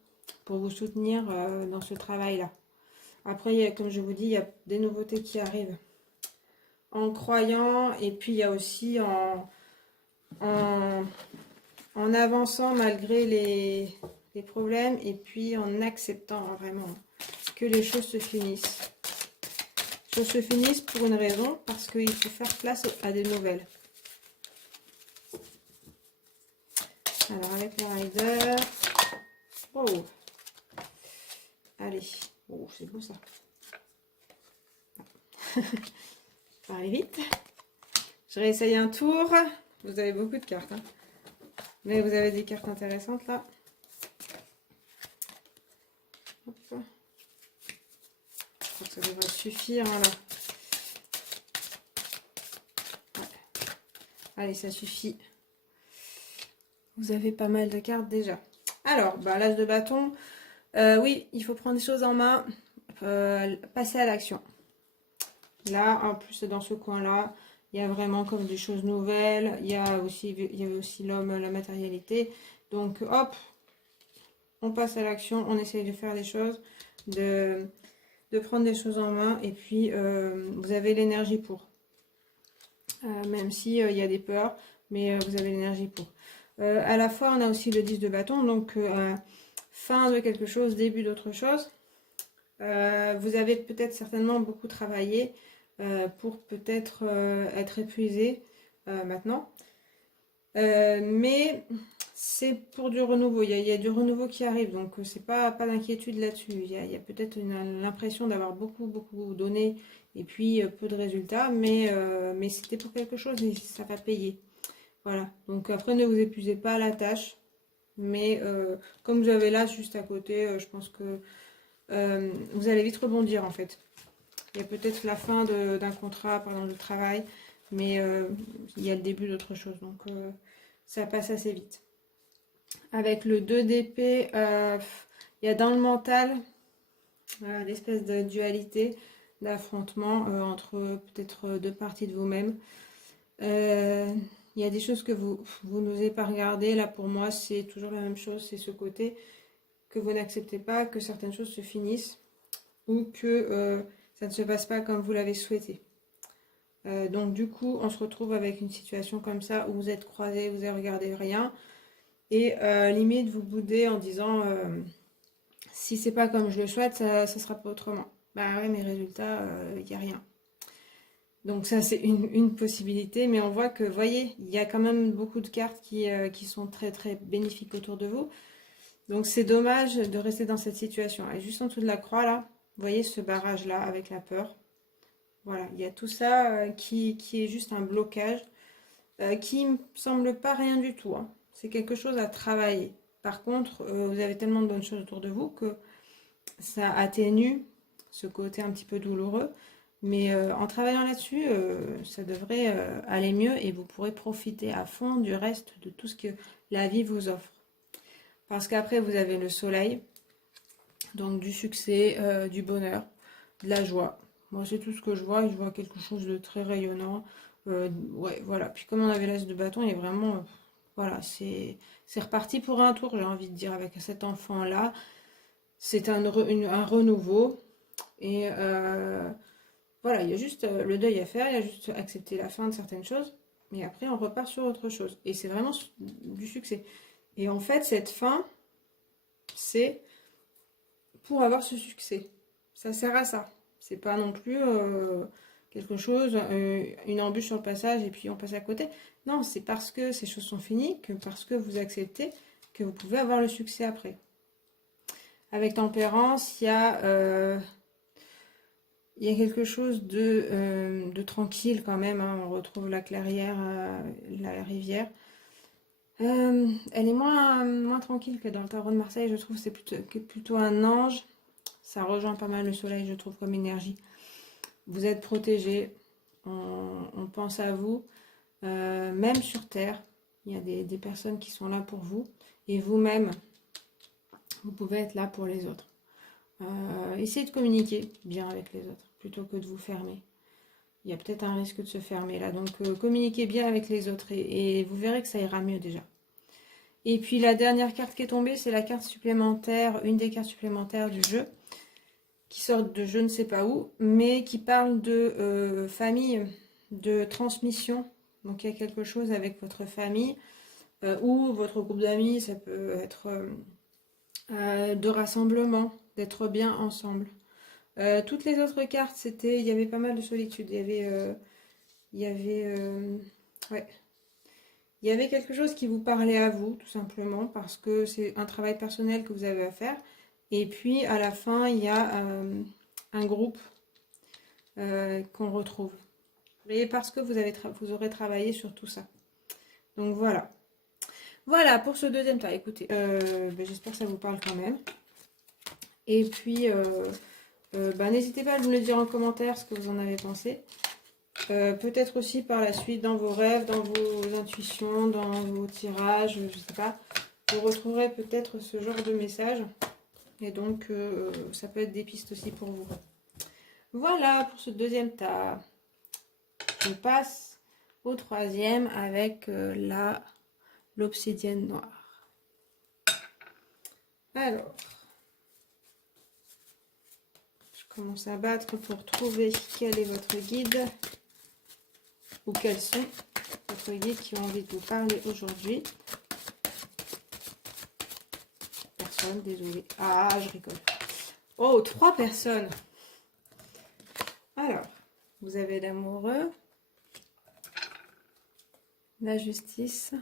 pour vous soutenir dans ce travail-là. Après, comme je vous dis, il y a des nouveautés qui arrivent en croyant et puis il y a aussi en avançant malgré les problèmes et puis en acceptant vraiment que les choses se finissent. Les choses se finissent pour une raison, parce qu'il faut faire place à des nouvelles. Alors, avec le Rider. Oh. Allez. Oh, c'est beau ça. Ça va aller vite. Je réessaye un tour. Vous avez beaucoup de cartes. Hein. Mais vous avez des cartes intéressantes là. Hop. Je crois que ça devrait suffire. Hein, là. Ouais. Allez, ça suffit. Vous avez pas mal de cartes déjà. Alors, bah, l'as de bâton. Oui, il faut prendre des choses en main. Passer à l'action. Là, en plus, dans ce coin-là, il y a vraiment comme des choses nouvelles. Il y avait aussi l'homme, la matérialité. Donc, hop, on passe à l'action. On essaye de faire des choses, de prendre des choses en main. Et puis, vous avez l'énergie pour. Même si il y a des peurs, mais vous avez l'énergie pour. À la fois, on a aussi le 10 de bâton. Donc, fin de quelque chose, début d'autre chose. Vous avez peut-être certainement beaucoup travaillé pour peut-être être épuisé maintenant. Mais c'est pour du renouveau. Il y a du renouveau qui arrive, donc c'est pas d'inquiétude là-dessus. Il y a peut-être l'impression d'avoir beaucoup donné et puis peu de résultats, mais c'était pour quelque chose et ça va payer. Voilà. Donc après, ne vous épuisez pas à la tâche. Mais comme vous avez là juste à côté, je pense que vous allez vite rebondir en fait. Il y a peut-être la fin d'un contrat, par exemple de travail, mais il y a le début d'autre chose. Donc ça passe assez vite. Avec le 2 d'épée, il y a dans le mental l'espèce de dualité, d'affrontement entre peut-être deux parties de vous-même. Il y a des choses que vous n'osez pas regarder. Là, pour moi, c'est toujours la même chose. C'est ce côté que vous n'acceptez pas que certaines choses se finissent ou que ça ne se passe pas comme vous l'avez souhaité. Donc du coup, on se retrouve avec une situation comme ça où vous êtes croisés, vous avez regardé rien et limite vous boudez en disant si c'est pas comme je le souhaite, ça sera pas autrement. Bah ouais, mes résultats, il n'y a rien. Donc ça c'est une possibilité, mais on voit que, voyez, il y a quand même beaucoup de cartes qui sont très bénéfiques autour de vous. Donc c'est dommage de rester dans cette situation. Et juste en dessous de la croix là, vous voyez ce barrage là avec la peur. Voilà, il y a tout ça qui est juste un blocage qui me semble pas rien du tout. Hein. C'est quelque chose à travailler. Par contre, vous avez tellement de bonnes choses autour de vous que ça atténue ce côté un petit peu douloureux. Mais en travaillant là-dessus, ça devrait aller mieux et vous pourrez profiter à fond du reste de tout ce que la vie vous offre. Parce qu'après, vous avez le soleil, donc du succès, du bonheur, de la joie. Moi, c'est tout ce que je vois et je vois quelque chose de très rayonnant. Ouais, voilà. Puis comme on avait l'as de bâton, il est vraiment... voilà, c'est reparti pour un tour, j'ai envie de dire, avec cet enfant-là. C'est un renouveau. Et voilà, il y a juste le deuil à faire, il y a juste accepter la fin de certaines choses. Mais après, on repart sur autre chose. Et c'est vraiment du succès. Et en fait, cette fin, c'est pour avoir ce succès. Ça sert à ça. C'est pas non plus quelque chose, une embûche sur le passage et puis on passe à côté. Non, c'est parce que ces choses sont finies, que parce que vous acceptez, que vous pouvez avoir le succès après. Avec tempérance, il y a quelque chose de tranquille quand même. Hein. On retrouve la clairière, la rivière. Elle est moins tranquille que dans le tarot de Marseille, je trouve. C'est plutôt un ange. Ça rejoint pas mal le soleil, je trouve, comme énergie. Vous êtes protégé. On pense à vous. Même sur Terre, il y a des personnes qui sont là pour vous. Et vous-même, vous pouvez être là pour les autres. Essayez de communiquer bien avec les autres, plutôt que de vous fermer. Il y a peut-être un risque de se fermer là. Donc, communiquez bien avec les autres et vous verrez que ça ira mieux déjà. Et puis, la dernière carte qui est tombée, c'est la carte supplémentaire, une des cartes supplémentaires du jeu, qui sort de je ne sais pas où, mais qui parle de famille, de transmission. Donc, il y a quelque chose avec votre famille ou votre groupe d'amis, ça peut être de rassemblement, d'être bien ensemble. Toutes les autres cartes, il y avait pas mal de solitude. Ouais, il il y avait quelque chose qui vous parlait à vous, tout simplement, parce que c'est un travail personnel que vous avez à faire. Et puis, à la fin, il y a un groupe qu'on retrouve. Et parce que vous aurez travaillé sur tout ça. Donc, voilà. Voilà pour ce deuxième tas. Écoutez, j'espère que ça vous parle quand même. Et puis, n'hésitez pas à me le dire en commentaire ce que vous en avez pensé. Peut-être aussi par la suite dans vos rêves, dans vos intuitions, dans vos tirages, je ne sais pas. Vous retrouverez peut-être ce genre de message. Et donc, ça peut être des pistes aussi pour vous. Voilà pour ce deuxième tas. Je passe au troisième avec l'obsidienne noire. Alors, je commence à battre pour trouver quel est votre guide ou quels sont votre guide qui ont envie de vous parler aujourd'hui. Personne, désolé. Ah, je rigole. Oh, 3 personnes. Alors, vous avez l'amoureux, la justice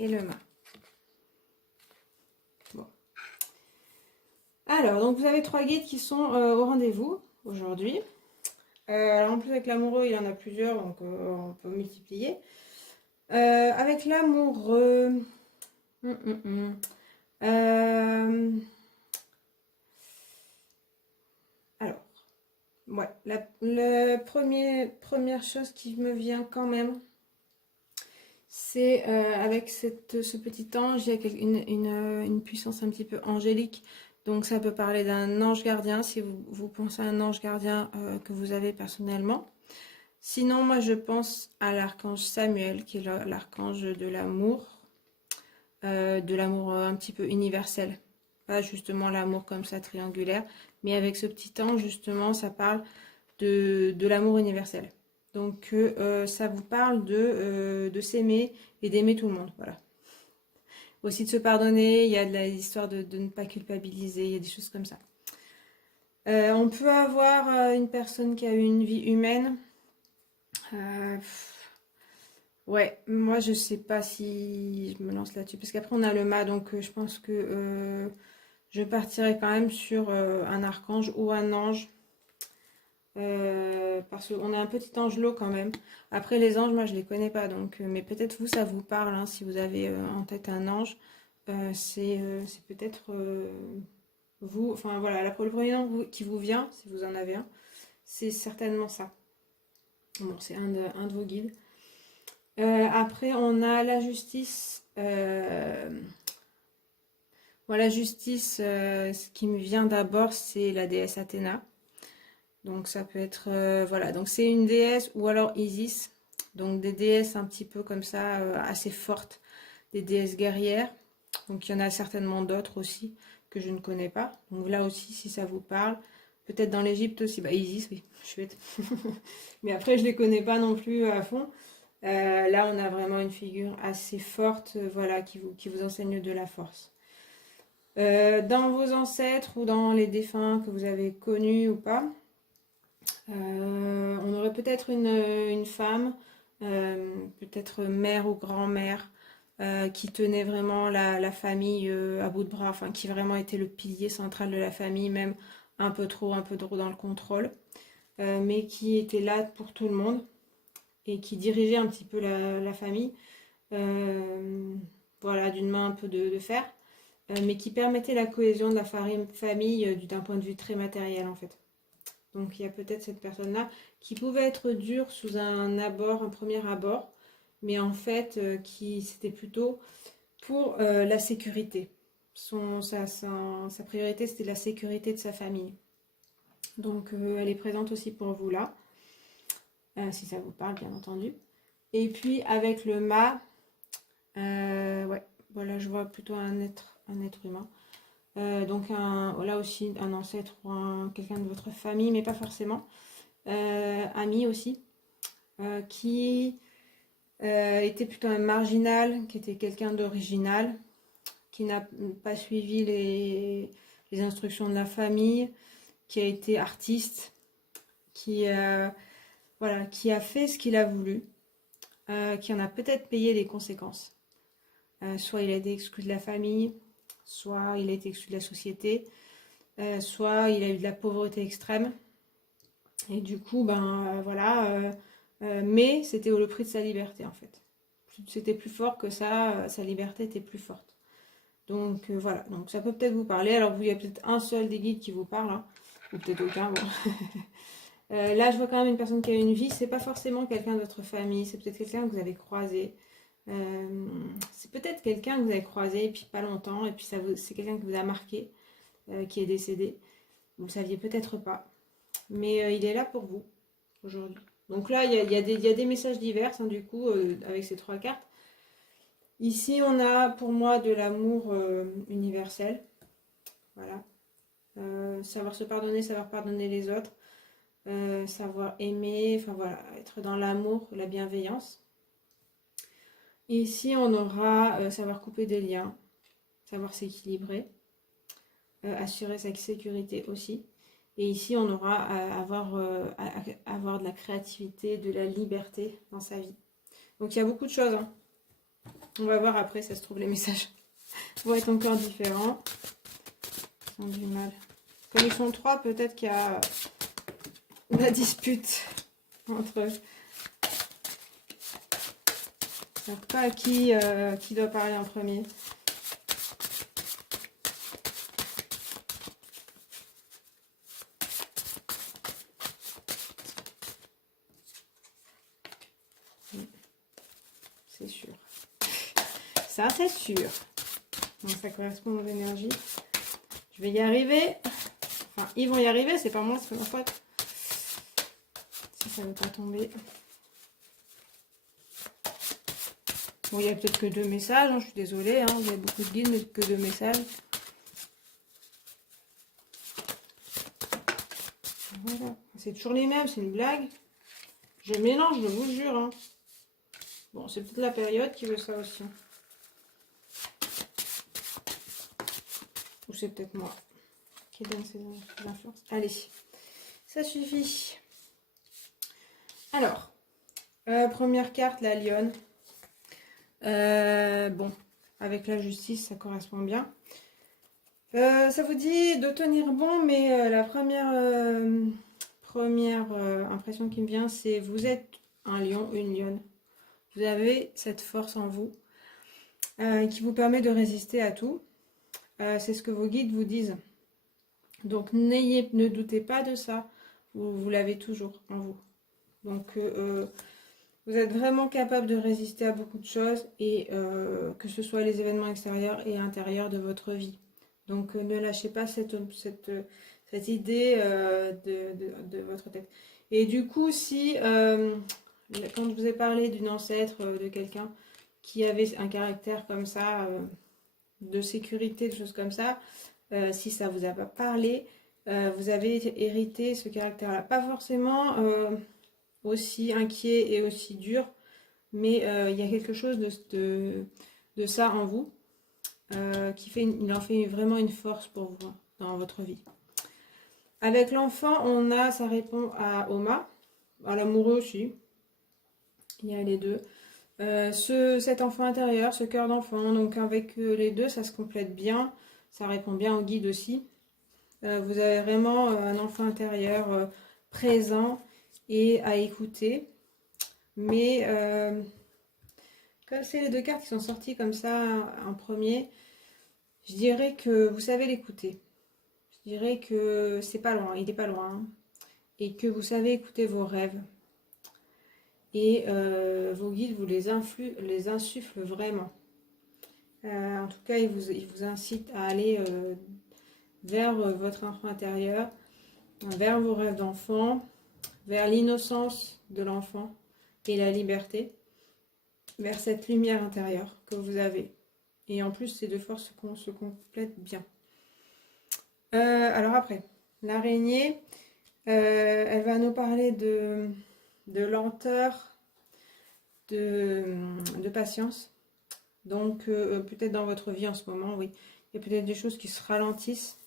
et le mât. Bon. Alors, donc vous avez 3 guides qui sont au rendez-vous aujourd'hui. Alors en plus avec l'amoureux, il y en a plusieurs, donc on peut multiplier. Avec l'amoureux... Alors, ouais, la première chose qui me vient quand même, c'est avec ce petit ange, il y a une puissance un petit peu angélique. Donc ça peut parler d'un ange gardien, si vous pensez à un ange gardien que vous avez personnellement. Sinon, moi je pense à l'archange Samuel, qui est l'archange de l'amour un petit peu universel. Pas justement l'amour comme ça triangulaire, mais avec ce petit ange justement, ça parle de l'amour universel. Donc ça vous parle de s'aimer et d'aimer tout le monde, voilà. Aussi de se pardonner, il y a de l'histoire de ne pas culpabiliser, il y a des choses comme ça. On peut avoir une personne qui a eu une vie humaine. Ouais, moi je sais pas si je me lance là-dessus, parce qu'après on a le mât, donc je pense que je partirai quand même sur un archange ou un ange. Parce qu'on a un petit angelot quand même. Après les anges, moi je les connais pas, donc mais peut-être vous ça vous parle, hein, si vous avez en tête un ange, c'est peut-être vous, enfin voilà, le premier nom qui vous vient, si vous en avez un, c'est certainement ça. Bon, c'est un de vos guides. Après on a la justice. Voilà, la justice, ce qui me vient d'abord, c'est la déesse Athéna. Donc ça peut être, voilà, donc c'est une déesse ou alors Isis, donc des déesses un petit peu comme ça, assez fortes, des déesses guerrières. Donc il y en a certainement d'autres aussi que je ne connais pas. Donc là aussi, si ça vous parle, peut-être dans l'Égypte aussi, bah Isis, oui, je suis bête. Mais après, je les connais pas non plus à fond. Là, on a vraiment une figure assez forte, voilà, qui vous enseigne de la force. Dans vos ancêtres ou dans les défunts que vous avez connus ou pas, on aurait peut-être une femme, peut-être mère ou grand-mère, qui tenait vraiment la famille à bout de bras, enfin qui vraiment était le pilier central de la famille, même un peu trop dans le contrôle, mais qui était là pour tout le monde et qui dirigeait un petit peu la famille, voilà, d'une main un peu de fer, mais qui permettait la cohésion de la famille d'un point de vue très matériel en fait. Donc il y a peut-être cette personne-là qui pouvait être dure sous un premier abord, mais en fait qui c'était plutôt pour la sécurité. Sa priorité c'était la sécurité de sa famille. Donc elle est présente aussi pour vous là, si ça vous parle bien entendu. Et puis avec le mât, ouais, voilà, je vois plutôt un être humain. Donc là aussi un ancêtre ou quelqu'un de votre famille, mais pas forcément. Ami aussi, qui était plutôt un marginal, qui était quelqu'un d'original, qui n'a pas suivi les instructions de la famille, qui a été artiste, voilà, qui a fait ce qu'il a voulu, qui en a peut-être payé les conséquences. Soit il a été exclu de la famille, soit il a été exclu de la société, soit il a eu de la pauvreté extrême. Et du coup, ben voilà, mais c'était au prix de sa liberté en fait. C'était plus fort que ça, sa liberté était plus forte. Donc voilà, donc ça peut peut-être vous parler. Alors vous, il y a peut-être un seul des guides qui vous parle, hein, ou peut-être aucun. Bon. Là, je vois quand même une personne qui a une vie. C'est pas forcément quelqu'un de votre famille, c'est peut-être quelqu'un que vous avez croisé. C'est peut-être quelqu'un que vous avez croisé et puis pas longtemps, et puis c'est quelqu'un qui vous a marqué, qui est décédé. Vous le saviez peut-être pas, mais il est là pour vous aujourd'hui. Donc là, il y a des messages divers, hein, du coup, avec ces 3 cartes. Ici, on a pour moi de l'amour universel. Voilà. Savoir se pardonner, savoir pardonner les autres. Savoir aimer, enfin voilà, être dans l'amour, la bienveillance. Et ici, on aura savoir couper des liens, savoir s'équilibrer, assurer sa sécurité aussi. Et ici, on aura avoir de la créativité, de la liberté dans sa vie. Donc il y a beaucoup de choses, hein. On va voir après, ça se trouve, les messages vont être encore différents. Ils ont du mal. Comme ils sont 3, peut-être qu'il y a la dispute entre eux. Je ne sais pas qui doit parler en premier. C'est sûr. Ça, c'est sûr. Donc, ça correspond aux énergies. Je vais y arriver. Enfin, ils vont y arriver. C'est pas moi, c'est ma faute. Si ça ne veut pas tomber. Bon, il n'y a peut-être que 2 messages. Hein, je suis désolée. Hein, il y a beaucoup de guides, mais que 2 messages. Voilà. C'est toujours les mêmes. C'est une blague. Je mélange, je vous jure. Hein. Bon, c'est peut-être la période qui veut ça aussi. Ou c'est peut-être moi qui donne ces influences. Allez, ça suffit. Alors, première carte, la lionne. Bon, avec la justice, ça correspond bien. Ça vous dit de tenir bon, mais la première impression qui me vient, c'est vous êtes un lion, une lionne. Vous avez cette force en vous qui vous permet de résister à tout. C'est ce que vos guides vous disent. Donc ne doutez pas de ça. Vous l'avez toujours en vous. Donc vous êtes vraiment capable de résister à beaucoup de choses, et que ce soit les événements extérieurs et intérieurs de votre vie. Donc ne lâchez pas cette idée de votre tête. Et du coup, si quand je vous ai parlé d'une ancêtre, de quelqu'un qui avait un caractère comme ça, de sécurité, de choses comme ça, si ça vous a pas parlé, vous avez hérité ce caractère-là. Pas forcément aussi inquiet et aussi dur, mais il y a quelque chose de ça en vous il en fait vraiment une force pour vous, hein, dans votre vie. Avec l'enfant, ça répond à Oma, à l'amoureux aussi. Il y a les deux. Cet enfant intérieur, ce cœur d'enfant, donc avec les deux, ça se complète bien. Ça répond bien au guide aussi. Vous avez vraiment un enfant intérieur présent et à écouter. Mais comme c'est les 2 cartes qui sont sorties comme ça en premier, je dirais que vous savez l'écouter. Je dirais que c'est pas loin, il n'est pas loin. Hein, et que vous savez écouter vos rêves. Et vos guides vous les insufflent vraiment. En tout cas, ils vous incitent à aller vers votre enfant intérieur, vers vos rêves d'enfant, vers l'innocence de l'enfant et la liberté, vers cette lumière intérieure que vous avez. Et en plus, ces 2 forces se complètent bien. Alors après, l'araignée, elle va nous parler de lenteur, de patience. Donc, peut-être dans votre vie en ce moment, oui, il y a peut-être des choses qui se ralentissent.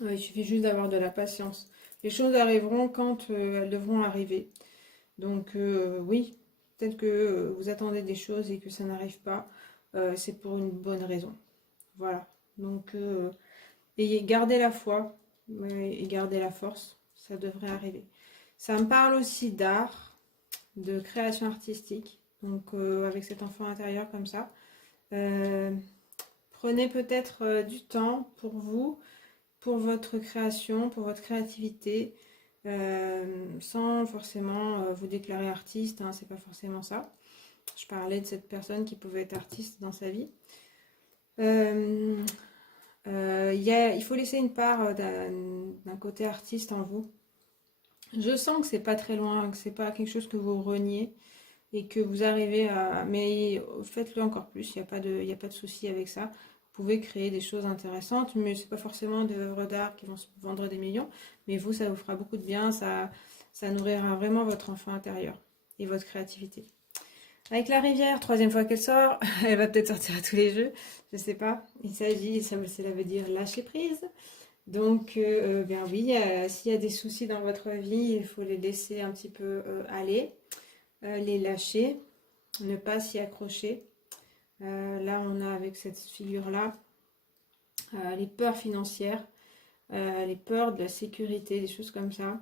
Il suffit juste d'avoir de la patience. Les choses arriveront quand elles devront arriver. Donc, oui, peut-être que vous attendez des choses et que ça n'arrive pas, c'est pour une bonne raison. Voilà. Donc, et gardez la foi et gardez la force, ça devrait arriver. Ça me parle aussi d'art, de création artistique, donc avec cet enfant intérieur comme ça. Prenez peut-être du temps pour vous, pour votre création, pour votre créativité, sans forcément vous déclarer artiste, hein, c'est pas forcément ça. Je parlais de cette personne qui pouvait être artiste dans sa vie. Il faut laisser une part d'un côté artiste en vous. Je sens que c'est pas très loin, que c'est pas quelque chose que vous reniez et que vous arrivez à... Mais faites-le encore plus, il y a pas de souci avec ça. Vous pouvez créer des choses intéressantes, mais c'est pas forcément des œuvres d'art qui vont se vendre des millions. Mais vous, ça vous fera beaucoup de bien, ça nourrira vraiment votre enfant intérieur et votre créativité. Avec la rivière, troisième fois qu'elle sort, elle va peut-être sortir à tous les jeux, je sais pas. Il s'agit, cela veut dire lâcher prise. Donc, bien oui, s'il y a des soucis dans votre vie, il faut les laisser un petit peu aller, les lâcher, ne pas s'y accrocher. Là, on a avec cette figure-là les peurs financières, les peurs de la sécurité, des choses comme ça.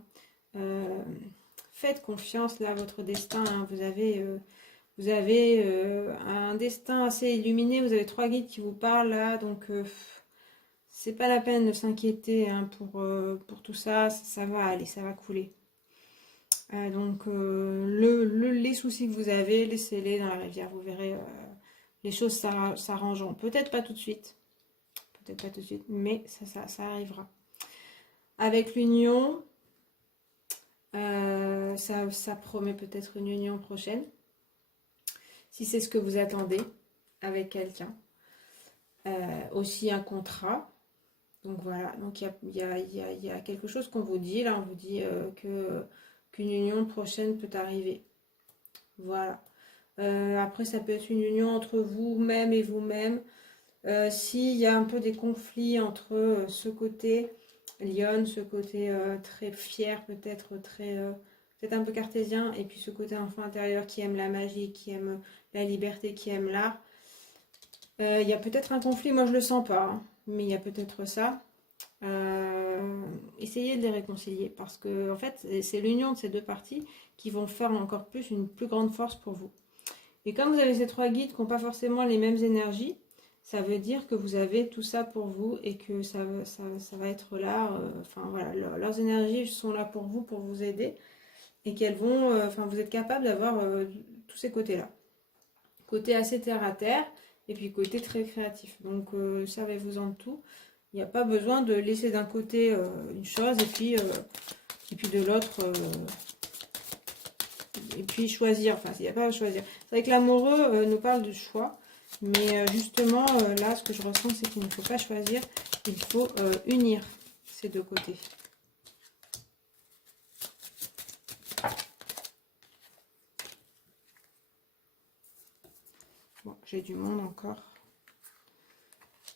Faites confiance là à votre destin, hein. Vous avez un destin assez illuminé, vous avez 3 guides qui vous parlent là, donc c'est pas la peine de s'inquiéter, hein, pour tout ça, ça va aller, ça va couler. Donc les soucis que vous avez, laissez-les dans la rivière, vous verrez, les choses s'arrangeront. Peut-être pas tout de suite, mais ça arrivera. Avec l'union, ça promet peut-être une union prochaine. Si c'est ce que vous attendez avec quelqu'un. Aussi un contrat. Donc voilà, donc il y a quelque chose qu'on vous dit. Là, on vous dit qu'une union prochaine peut arriver. Voilà. Après, ça peut être une union entre vous-même et vous-même. S'il y a un peu des conflits entre ce côté lionne, ce côté très fier, peut-être peut-être un peu cartésien, et puis ce côté enfant intérieur qui aime la magie, qui aime la liberté, qui aime l'art. Il y a peut-être un conflit, moi je le sens pas, hein, mais il y a peut-être ça. Essayez de les réconcilier parce que en fait c'est l'union de ces deux parties qui vont faire encore plus une plus grande force pour vous. Et comme vous avez ces 3 guides qui n'ont pas forcément les mêmes énergies, ça veut dire que vous avez tout ça pour vous et que ça va être là. Enfin voilà, leurs énergies sont là pour vous aider et qu'elles vont. Enfin, vous êtes capable d'avoir tous ces côtés-là. Côté assez terre à terre et puis côté très créatif. Donc servez-vous-en de tout. Il n'y a pas besoin de laisser d'un côté une chose et puis de l'autre et puis choisir. Enfin, il n'y a pas à choisir. C'est vrai que l'amoureux nous parle de choix, mais justement là, ce que je ressens, c'est qu'il ne faut pas choisir, il faut unir ces deux côtés. Bon, j'ai du monde encore.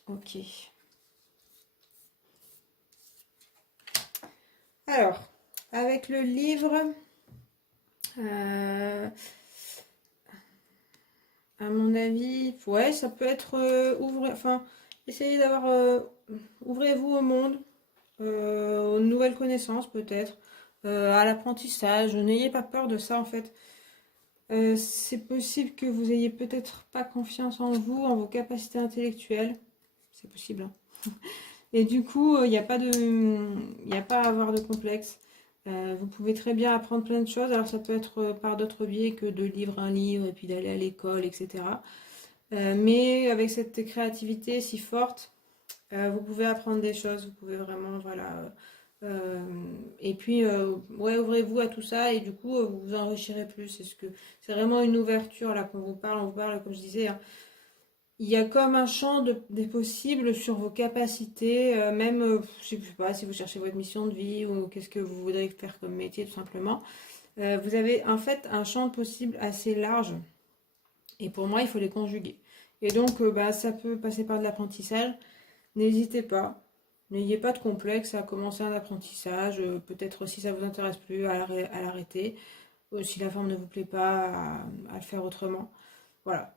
Ok. Alors, avec le livre, à mon avis, ouais, ça peut être essayez d'avoir, ouvrez-vous au monde, aux nouvelles connaissances peut-être, à l'apprentissage. N'ayez pas peur de ça en fait. C'est possible que vous ayez peut-être pas confiance en vous, en vos capacités intellectuelles. C'est possible, hein. Et du coup, il n'y a pas à avoir de complexe. Vous pouvez très bien apprendre plein de choses. Alors ça peut être par d'autres biais que de lire un livre et puis d'aller à l'école, etc. Mais avec cette créativité si forte, vous pouvez apprendre des choses. Vous pouvez vraiment, voilà. Et puis, ouais, ouvrez-vous à tout ça et du coup, vous vous enrichirez plus. C'est vraiment une ouverture là qu'on vous parle. On vous parle, comme je disais, hein. Il y a comme un champ des possibles sur vos capacités, même, je sais pas, si vous cherchez votre mission de vie ou qu'est-ce que vous voudrez faire comme métier tout simplement. Vous avez en fait un champ de possibles assez large et pour moi il faut les conjuguer. Et donc ça peut passer par de l'apprentissage. N'hésitez pas, n'ayez pas de complexe à commencer un apprentissage, peut-être si ça vous intéresse plus à l'arrêter. Si la forme ne vous plaît pas, à le faire autrement. Voilà.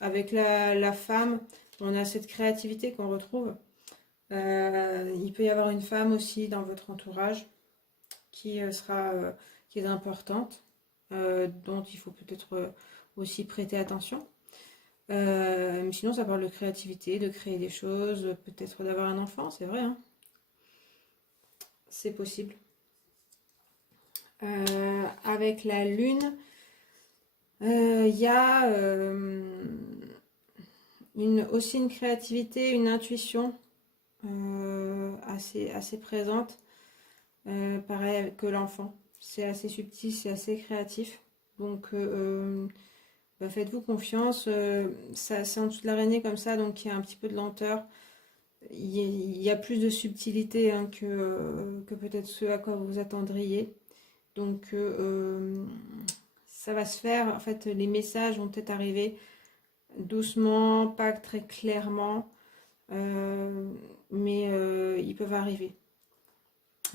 Avec la femme, on a cette créativité qu'on retrouve. Il peut y avoir une femme aussi dans votre entourage qui qui est importante, dont il faut peut-être aussi prêter attention. Mais sinon, ça parle de créativité, de créer des choses, peut-être d'avoir un enfant, c'est vrai, hein. C'est possible. Avec la lune, il y a aussi une créativité, une intuition assez présente. Pareil que l'enfant. C'est assez subtil, c'est assez créatif. Donc, bah, faites-vous confiance. C'est en dessous de l'araignée comme ça, donc il y a un petit peu de lenteur. Il y a plus de subtilité hein, que peut-être ce à quoi vous vous attendriez. Donc, ça va se faire. En fait, les messages vont peut-être arriver doucement, pas très clairement, mais ils peuvent arriver.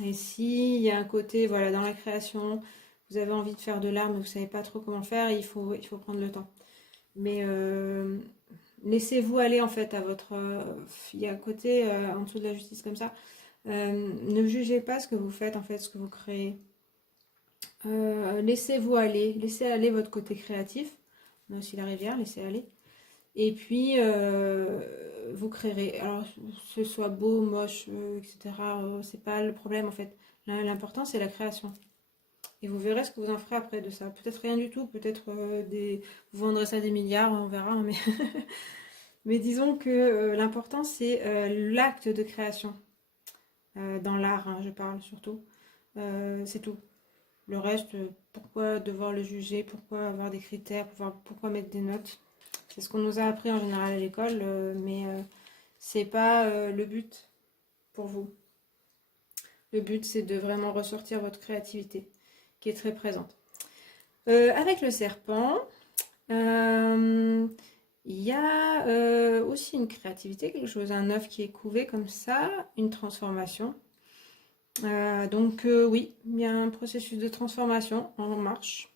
Et s'il y a un côté, voilà, dans la création, vous avez envie de faire de l'art, mais vous ne savez pas trop comment faire, il faut prendre le temps. Mais laissez-vous aller en fait à votre... il y a un côté en dessous de la justice comme ça. Ne jugez pas ce que vous faites, en fait, ce que vous créez. Laissez-vous aller, laissez aller votre côté créatif. On a aussi la rivière, laissez aller. Et puis, vous créerez. Alors, que ce soit beau, moche, etc., c'est pas le problème en fait. L'important, c'est la création. Et vous verrez ce que vous en ferez après de ça. Peut-être rien du tout, peut-être vous vendrez ça des milliards, on verra. Mais, mais disons que l'important, c'est l'acte de création. Dans l'art, hein, je parle surtout. C'est tout. Le reste, pourquoi devoir le juger, pourquoi avoir des critères, pourquoi mettre des notes. C'est ce qu'on nous a appris en général à l'école, mais c'est pas le but pour vous. Le but, c'est de vraiment ressortir votre créativité, qui est très présente. Avec le serpent, il y a aussi une créativité, quelque chose, un œuf qui est couvé comme ça, une transformation. Donc oui, il y a un processus de transformation en marche,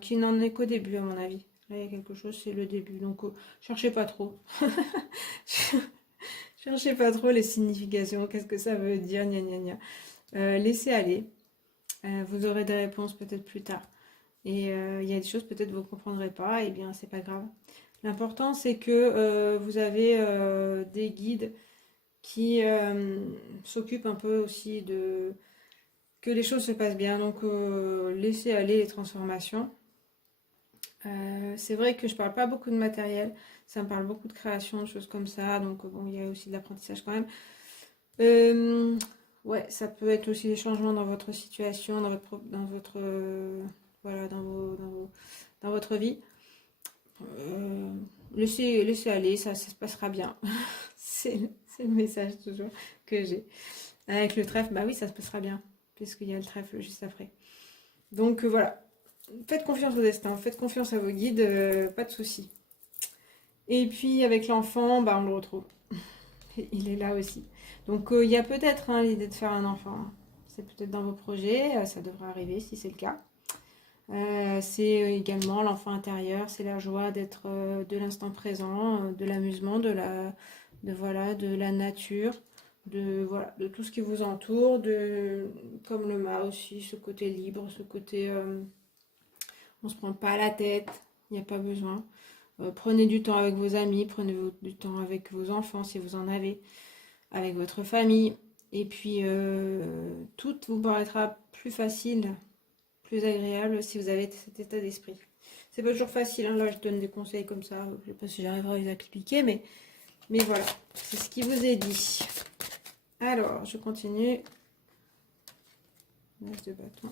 qui n'en est qu'au début à mon avis. Là, il y a quelque chose, c'est le début. Donc, cherchez pas trop. Cherchez pas trop les significations. Qu'est-ce que ça veut dire, gna gna gna. Laissez aller. Vous aurez des réponses peut-être plus tard. Et il y a des choses peut-être vous ne comprendrez pas. Et bien, c'est pas grave. L'important, c'est que vous avez des guides qui s'occupent un peu aussi de que les choses se passent bien. Donc, laissez aller les transformations. C'est vrai que je parle pas beaucoup de matériel, ça me parle beaucoup de création, de choses comme ça, donc bon, il y a aussi de l'apprentissage quand même. Ouais, ça peut être aussi des changements dans votre situation, voilà, dans votre vie. Laissez aller, ça se passera bien. C'est le message toujours que j'ai. Avec le trèfle, bah oui, ça se passera bien, puisqu'il y a le trèfle juste après. Donc voilà. Faites confiance au destin, faites confiance à vos guides, pas de soucis. Et puis avec l'enfant, bah, on le retrouve. Il est là aussi. Donc il y a peut-être hein, l'idée de faire un enfant. C'est peut-être dans vos projets, ça devrait arriver si c'est le cas. C'est également l'enfant intérieur, c'est la joie d'être de l'instant présent, de l'amusement, voilà, de la nature, voilà, de tout ce qui vous entoure, comme le mât aussi, ce côté libre, ce côté... on ne se prend pas la tête, il n'y a pas besoin. Prenez du temps avec vos amis, prenez du temps avec vos enfants si vous en avez, avec votre famille. Et puis, tout vous paraîtra plus facile, plus agréable si vous avez cet état d'esprit. C'est pas toujours facile, hein. Là je donne des conseils comme ça, je ne sais pas si j'arriverai à les appliquer, mais voilà, c'est ce qui vous est dit. Alors, je continue. L'as de bâton.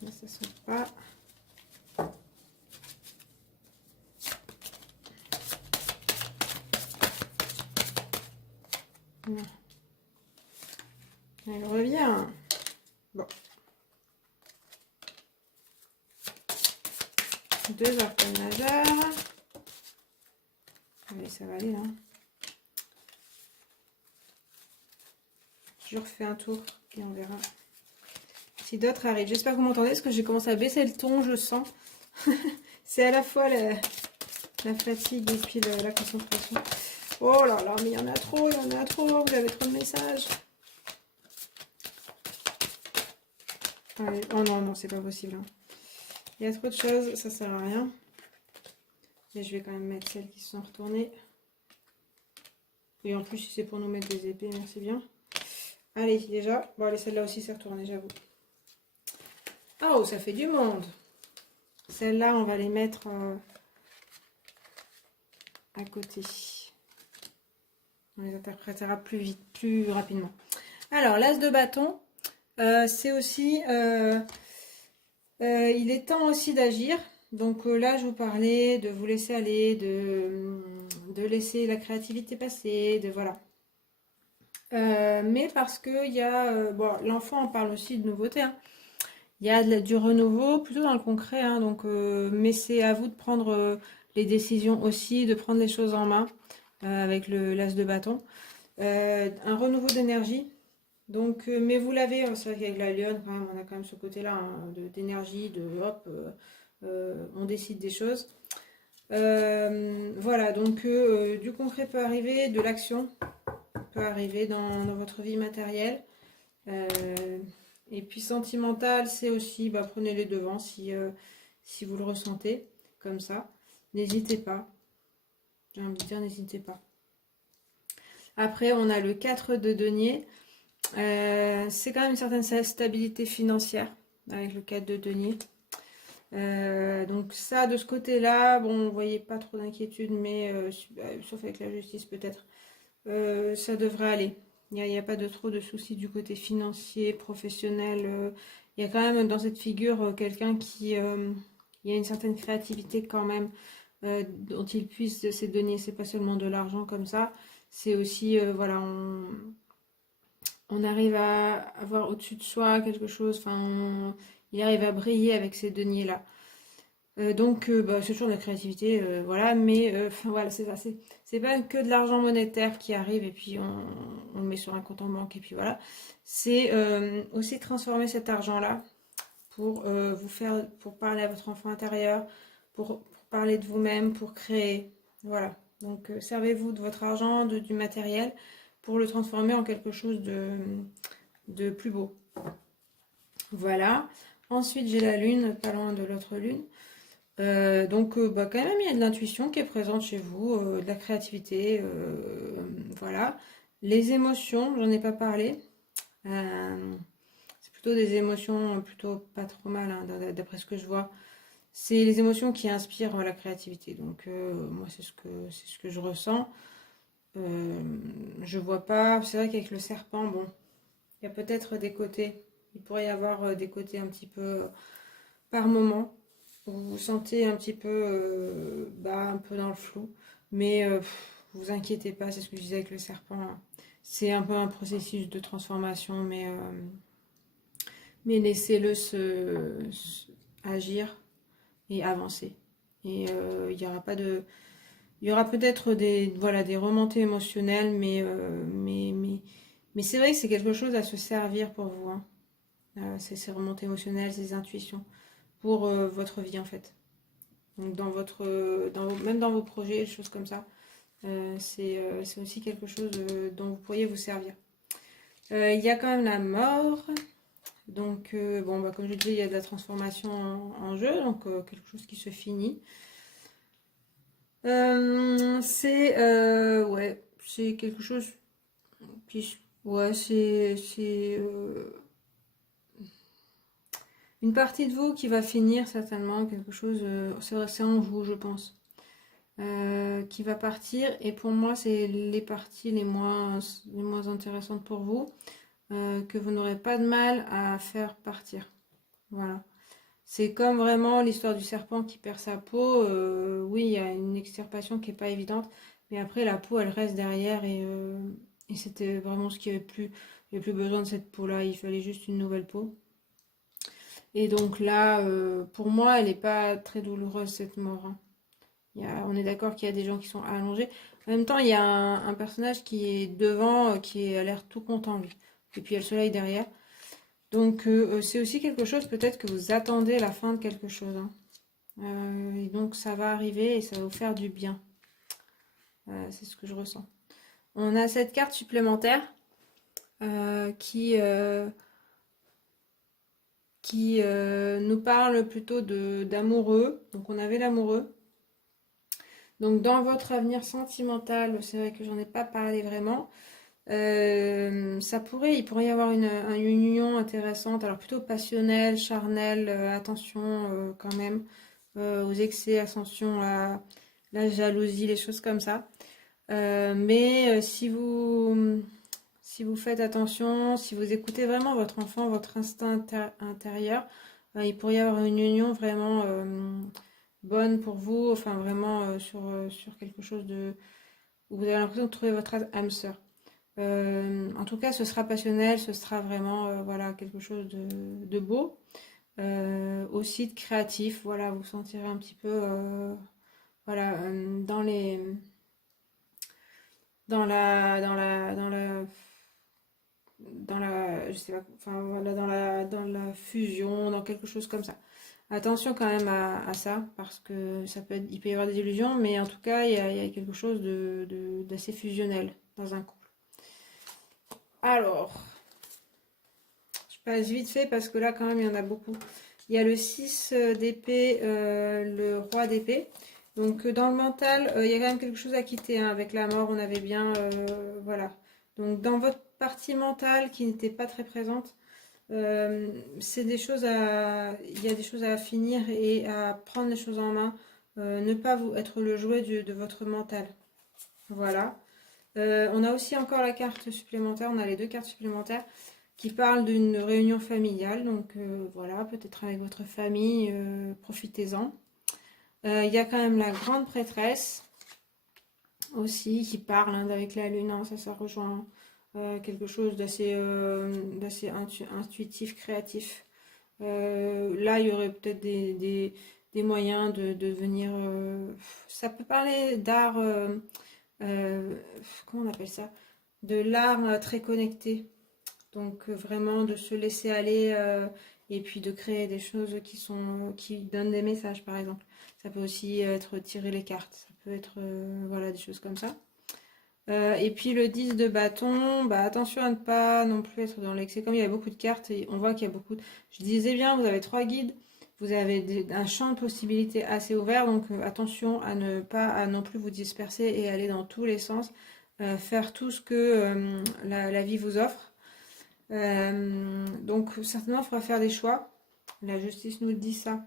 Là, ça saute pas. Non. Elle revient. Bon. 2 arcanes majeures. Allez, ça va aller là. Je refais un tour et on verra si d'autres arrivent. J'espère que vous m'entendez parce que j'ai commencé à baisser le ton, je sens. C'est à la fois la fatigue et puis la concentration. Oh là là, mais il y en a trop, vous avez trop de messages. Allez. Oh non, non, c'est pas possible. Hein. Il y a trop de choses, ça sert à rien. Et je vais quand même mettre celles qui se sont retournées. Et en plus, si c'est pour nous mettre des épées, merci bien. Allez, déjà. Bon, allez, celle-là aussi s'est retournée, j'avoue. Oh, ça fait du monde. Celles-là, on va les mettre à côté. On les interprétera plus vite, plus rapidement. Alors, l'as de bâton, c'est aussi... il est temps aussi d'agir. Donc là, je vous parlais de vous laisser aller, de laisser la créativité passer, de voilà. Mais parce que il y a... bon, l'enfant en parle aussi de nouveauté, hein. Il y a du renouveau, plutôt dans le concret, hein, donc, mais c'est à vous de prendre les décisions aussi, de prendre les choses en main avec l'as de bâton. Un renouveau d'énergie, donc, mais vous l'avez, c'est vrai qu'avec la lionne, quand même, on a quand même ce côté-là hein, d'énergie, de hop, on décide des choses. Voilà, donc du concret peut arriver, de l'action peut arriver dans votre vie matérielle. Et puis sentimental, c'est aussi, bah, prenez les devants si vous le ressentez comme ça. N'hésitez pas. J'ai envie de dire, n'hésitez pas. Après, on a le 4 de denier. C'est quand même une certaine stabilité financière avec le 4 de denier. Donc ça, de ce côté-là, bon, vous voyez pas trop d'inquiétude, mais sauf avec la justice peut-être, ça devrait aller. Il n'y a pas de trop de soucis du côté financier, professionnel. Il y a quand même dans cette figure quelqu'un qui... il y a une certaine créativité quand même dont il puisse se donner. C'est pas seulement de l'argent comme ça. C'est aussi, voilà, on arrive à avoir au-dessus de soi quelque chose. Enfin, il arrive à briller avec ces deniers-là. Donc, bah, c'est toujours de la créativité, voilà, mais voilà, c'est ça. C'est pas que de l'argent monétaire qui arrive et puis on le met sur un compte en banque et puis voilà. C'est aussi transformer cet argent-là pour vous faire, pour parler à votre enfant intérieur, pour parler de vous-même, pour créer. Voilà. Donc, servez-vous de votre argent, du matériel, pour le transformer en quelque chose de plus beau. Voilà. Ensuite, j'ai la lune, pas loin de l'autre lune. Donc bah, quand même il y a de l'intuition qui est présente chez vous, de la créativité, voilà. Les émotions, j'en ai pas parlé. C'est plutôt des émotions plutôt pas trop mal hein, d'après ce que je vois. C'est les émotions qui inspirent la créativité. Donc moi c'est ce que je ressens. Je vois pas. C'est vrai qu'avec le serpent, bon, il y a peut-être des côtés. Il pourrait y avoir des côtés un petit peu par moment. Vous vous sentez un petit peu, bah, un peu dans le flou, mais vous inquiétez pas, c'est ce que je disais avec le serpent. Hein. C'est un peu un processus de transformation, mais laissez-le agir et avancer. Et il y aura pas de, il y aura peut-être des, voilà, des remontées émotionnelles, mais c'est vrai que c'est quelque chose à se servir pour vous. Hein. Ces remontées émotionnelles, ces intuitions pour votre vie en fait. Donc même dans vos projets, des choses comme ça, c'est aussi quelque chose dont vous pourriez vous servir. Il y a quand même la mort. Donc, bon, bah, comme je disais, il y a de la transformation en jeu, donc quelque chose qui se finit. Ouais, c'est quelque chose qui, ouais, c'est une partie de vous qui va finir certainement, quelque chose, c'est en vous, je pense. Qui va partir. Et pour moi, c'est les parties les moins intéressantes pour vous, que vous n'aurez pas de mal à faire partir. Voilà. C'est comme vraiment l'histoire du serpent qui perd sa peau. Oui, il y a une extirpation qui n'est pas évidente, mais après, la peau, elle reste derrière et c'était vraiment ce qui avait plus, il n'y avait plus besoin de cette peau-là. Il fallait juste une nouvelle peau. Et donc là, pour moi, elle n'est pas très douloureuse, cette mort. Hein. On est d'accord qu'il y a des gens qui sont allongés. En même temps, il y a un personnage qui est devant, qui a l'air tout content, lui. Et puis il y a le soleil derrière. Donc c'est aussi quelque chose, peut-être que vous attendez la fin de quelque chose, hein. Et donc ça va arriver et ça va vous faire du bien. C'est ce que je ressens. On a cette carte supplémentaire qui nous parle plutôt d'amoureux. Donc on avait l'amoureux. Donc dans votre avenir sentimental, c'est vrai que j'en ai pas parlé vraiment. Il pourrait y avoir une union intéressante, alors plutôt passionnelle, charnelle, attention quand même aux excès, attention à la jalousie, les choses comme ça. Mais si vous faites attention, si vous écoutez vraiment votre enfant, votre instinct intérieur, il pourrait y avoir une union vraiment bonne pour vous, enfin vraiment sur quelque chose où vous avez l'impression de trouver votre âme sœur. En tout cas, ce sera passionnel, ce sera vraiment voilà, quelque chose de beau, aussi de créatif. Voilà, vous sentirez un petit peu voilà, je sais pas, enfin voilà, dans la fusion, dans quelque chose comme ça. Attention quand même à ça, parce que il peut y avoir des illusions, mais en tout cas, il y a quelque chose d'assez fusionnel dans un couple. Alors, je passe vite fait parce que là, quand même, il y en a beaucoup. Il y a le 6 d'épée, le roi d'épée. Donc, dans le mental, il y a quand même quelque chose à quitter, hein. Avec la mort, on avait bien... voilà. Donc, dans votre partie mentale qui n'était pas très présente, c'est des choses il y a des choses à finir et à prendre les choses en main. Ne pas vous être le jouet de votre mental. Voilà. On a aussi encore la carte supplémentaire, on a les deux cartes supplémentaires qui parlent d'une réunion familiale. Donc voilà, peut-être avec votre famille, profitez-en. Il y a quand même la grande prêtresse aussi qui parle hein, avec la lune, hein, ça rejoint quelque chose d'assez intuitif, créatif. Là, il y aurait peut-être des moyens de venir... ça peut parler d'art... comment on appelle ça? De l'art très connecté. Donc vraiment de se laisser aller et puis de créer des choses qui donnent des messages par exemple. Ça peut aussi être tirer les cartes, ça peut être voilà des choses comme ça. Et puis le 10 de bâton, bah, attention à ne pas non plus être dans l'excès. Comme il y a beaucoup de cartes, et on voit qu'il y a beaucoup de... Je disais bien, vous avez 3 guides, vous avez un champ de possibilités assez ouvert, donc attention à ne pas non plus vous disperser et aller dans tous les sens. Faire tout ce que la vie vous offre. Donc certainement, il faudra faire des choix. La justice nous dit ça.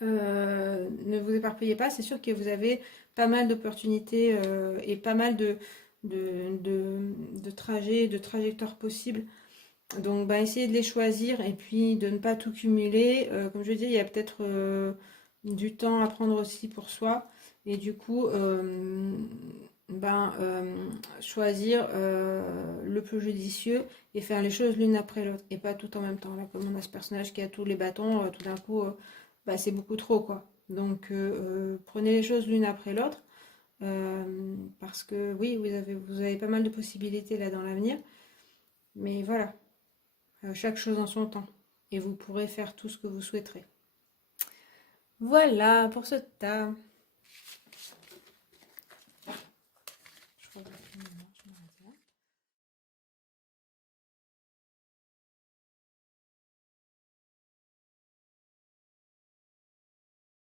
Ne vous éparpillez pas. C'est sûr que vous avez pas mal d'opportunités et pas mal de trajets, de trajectoires possibles. Donc, bah, essayez de les choisir et puis de ne pas tout cumuler. Comme je dis, il y a peut-être du temps à prendre aussi pour soi. Et du coup, choisir le plus judicieux et faire les choses l'une après l'autre et pas tout en même temps. Là, comme on a ce personnage qui a tous les bâtons, tout d'un coup, bah, c'est beaucoup trop quoi. Donc prenez les choses l'une après l'autre parce que oui, vous avez pas mal de possibilités là dans l'avenir. Mais voilà, chaque chose en son temps et vous pourrez faire tout ce que vous souhaiterez. Voilà pour ce tas.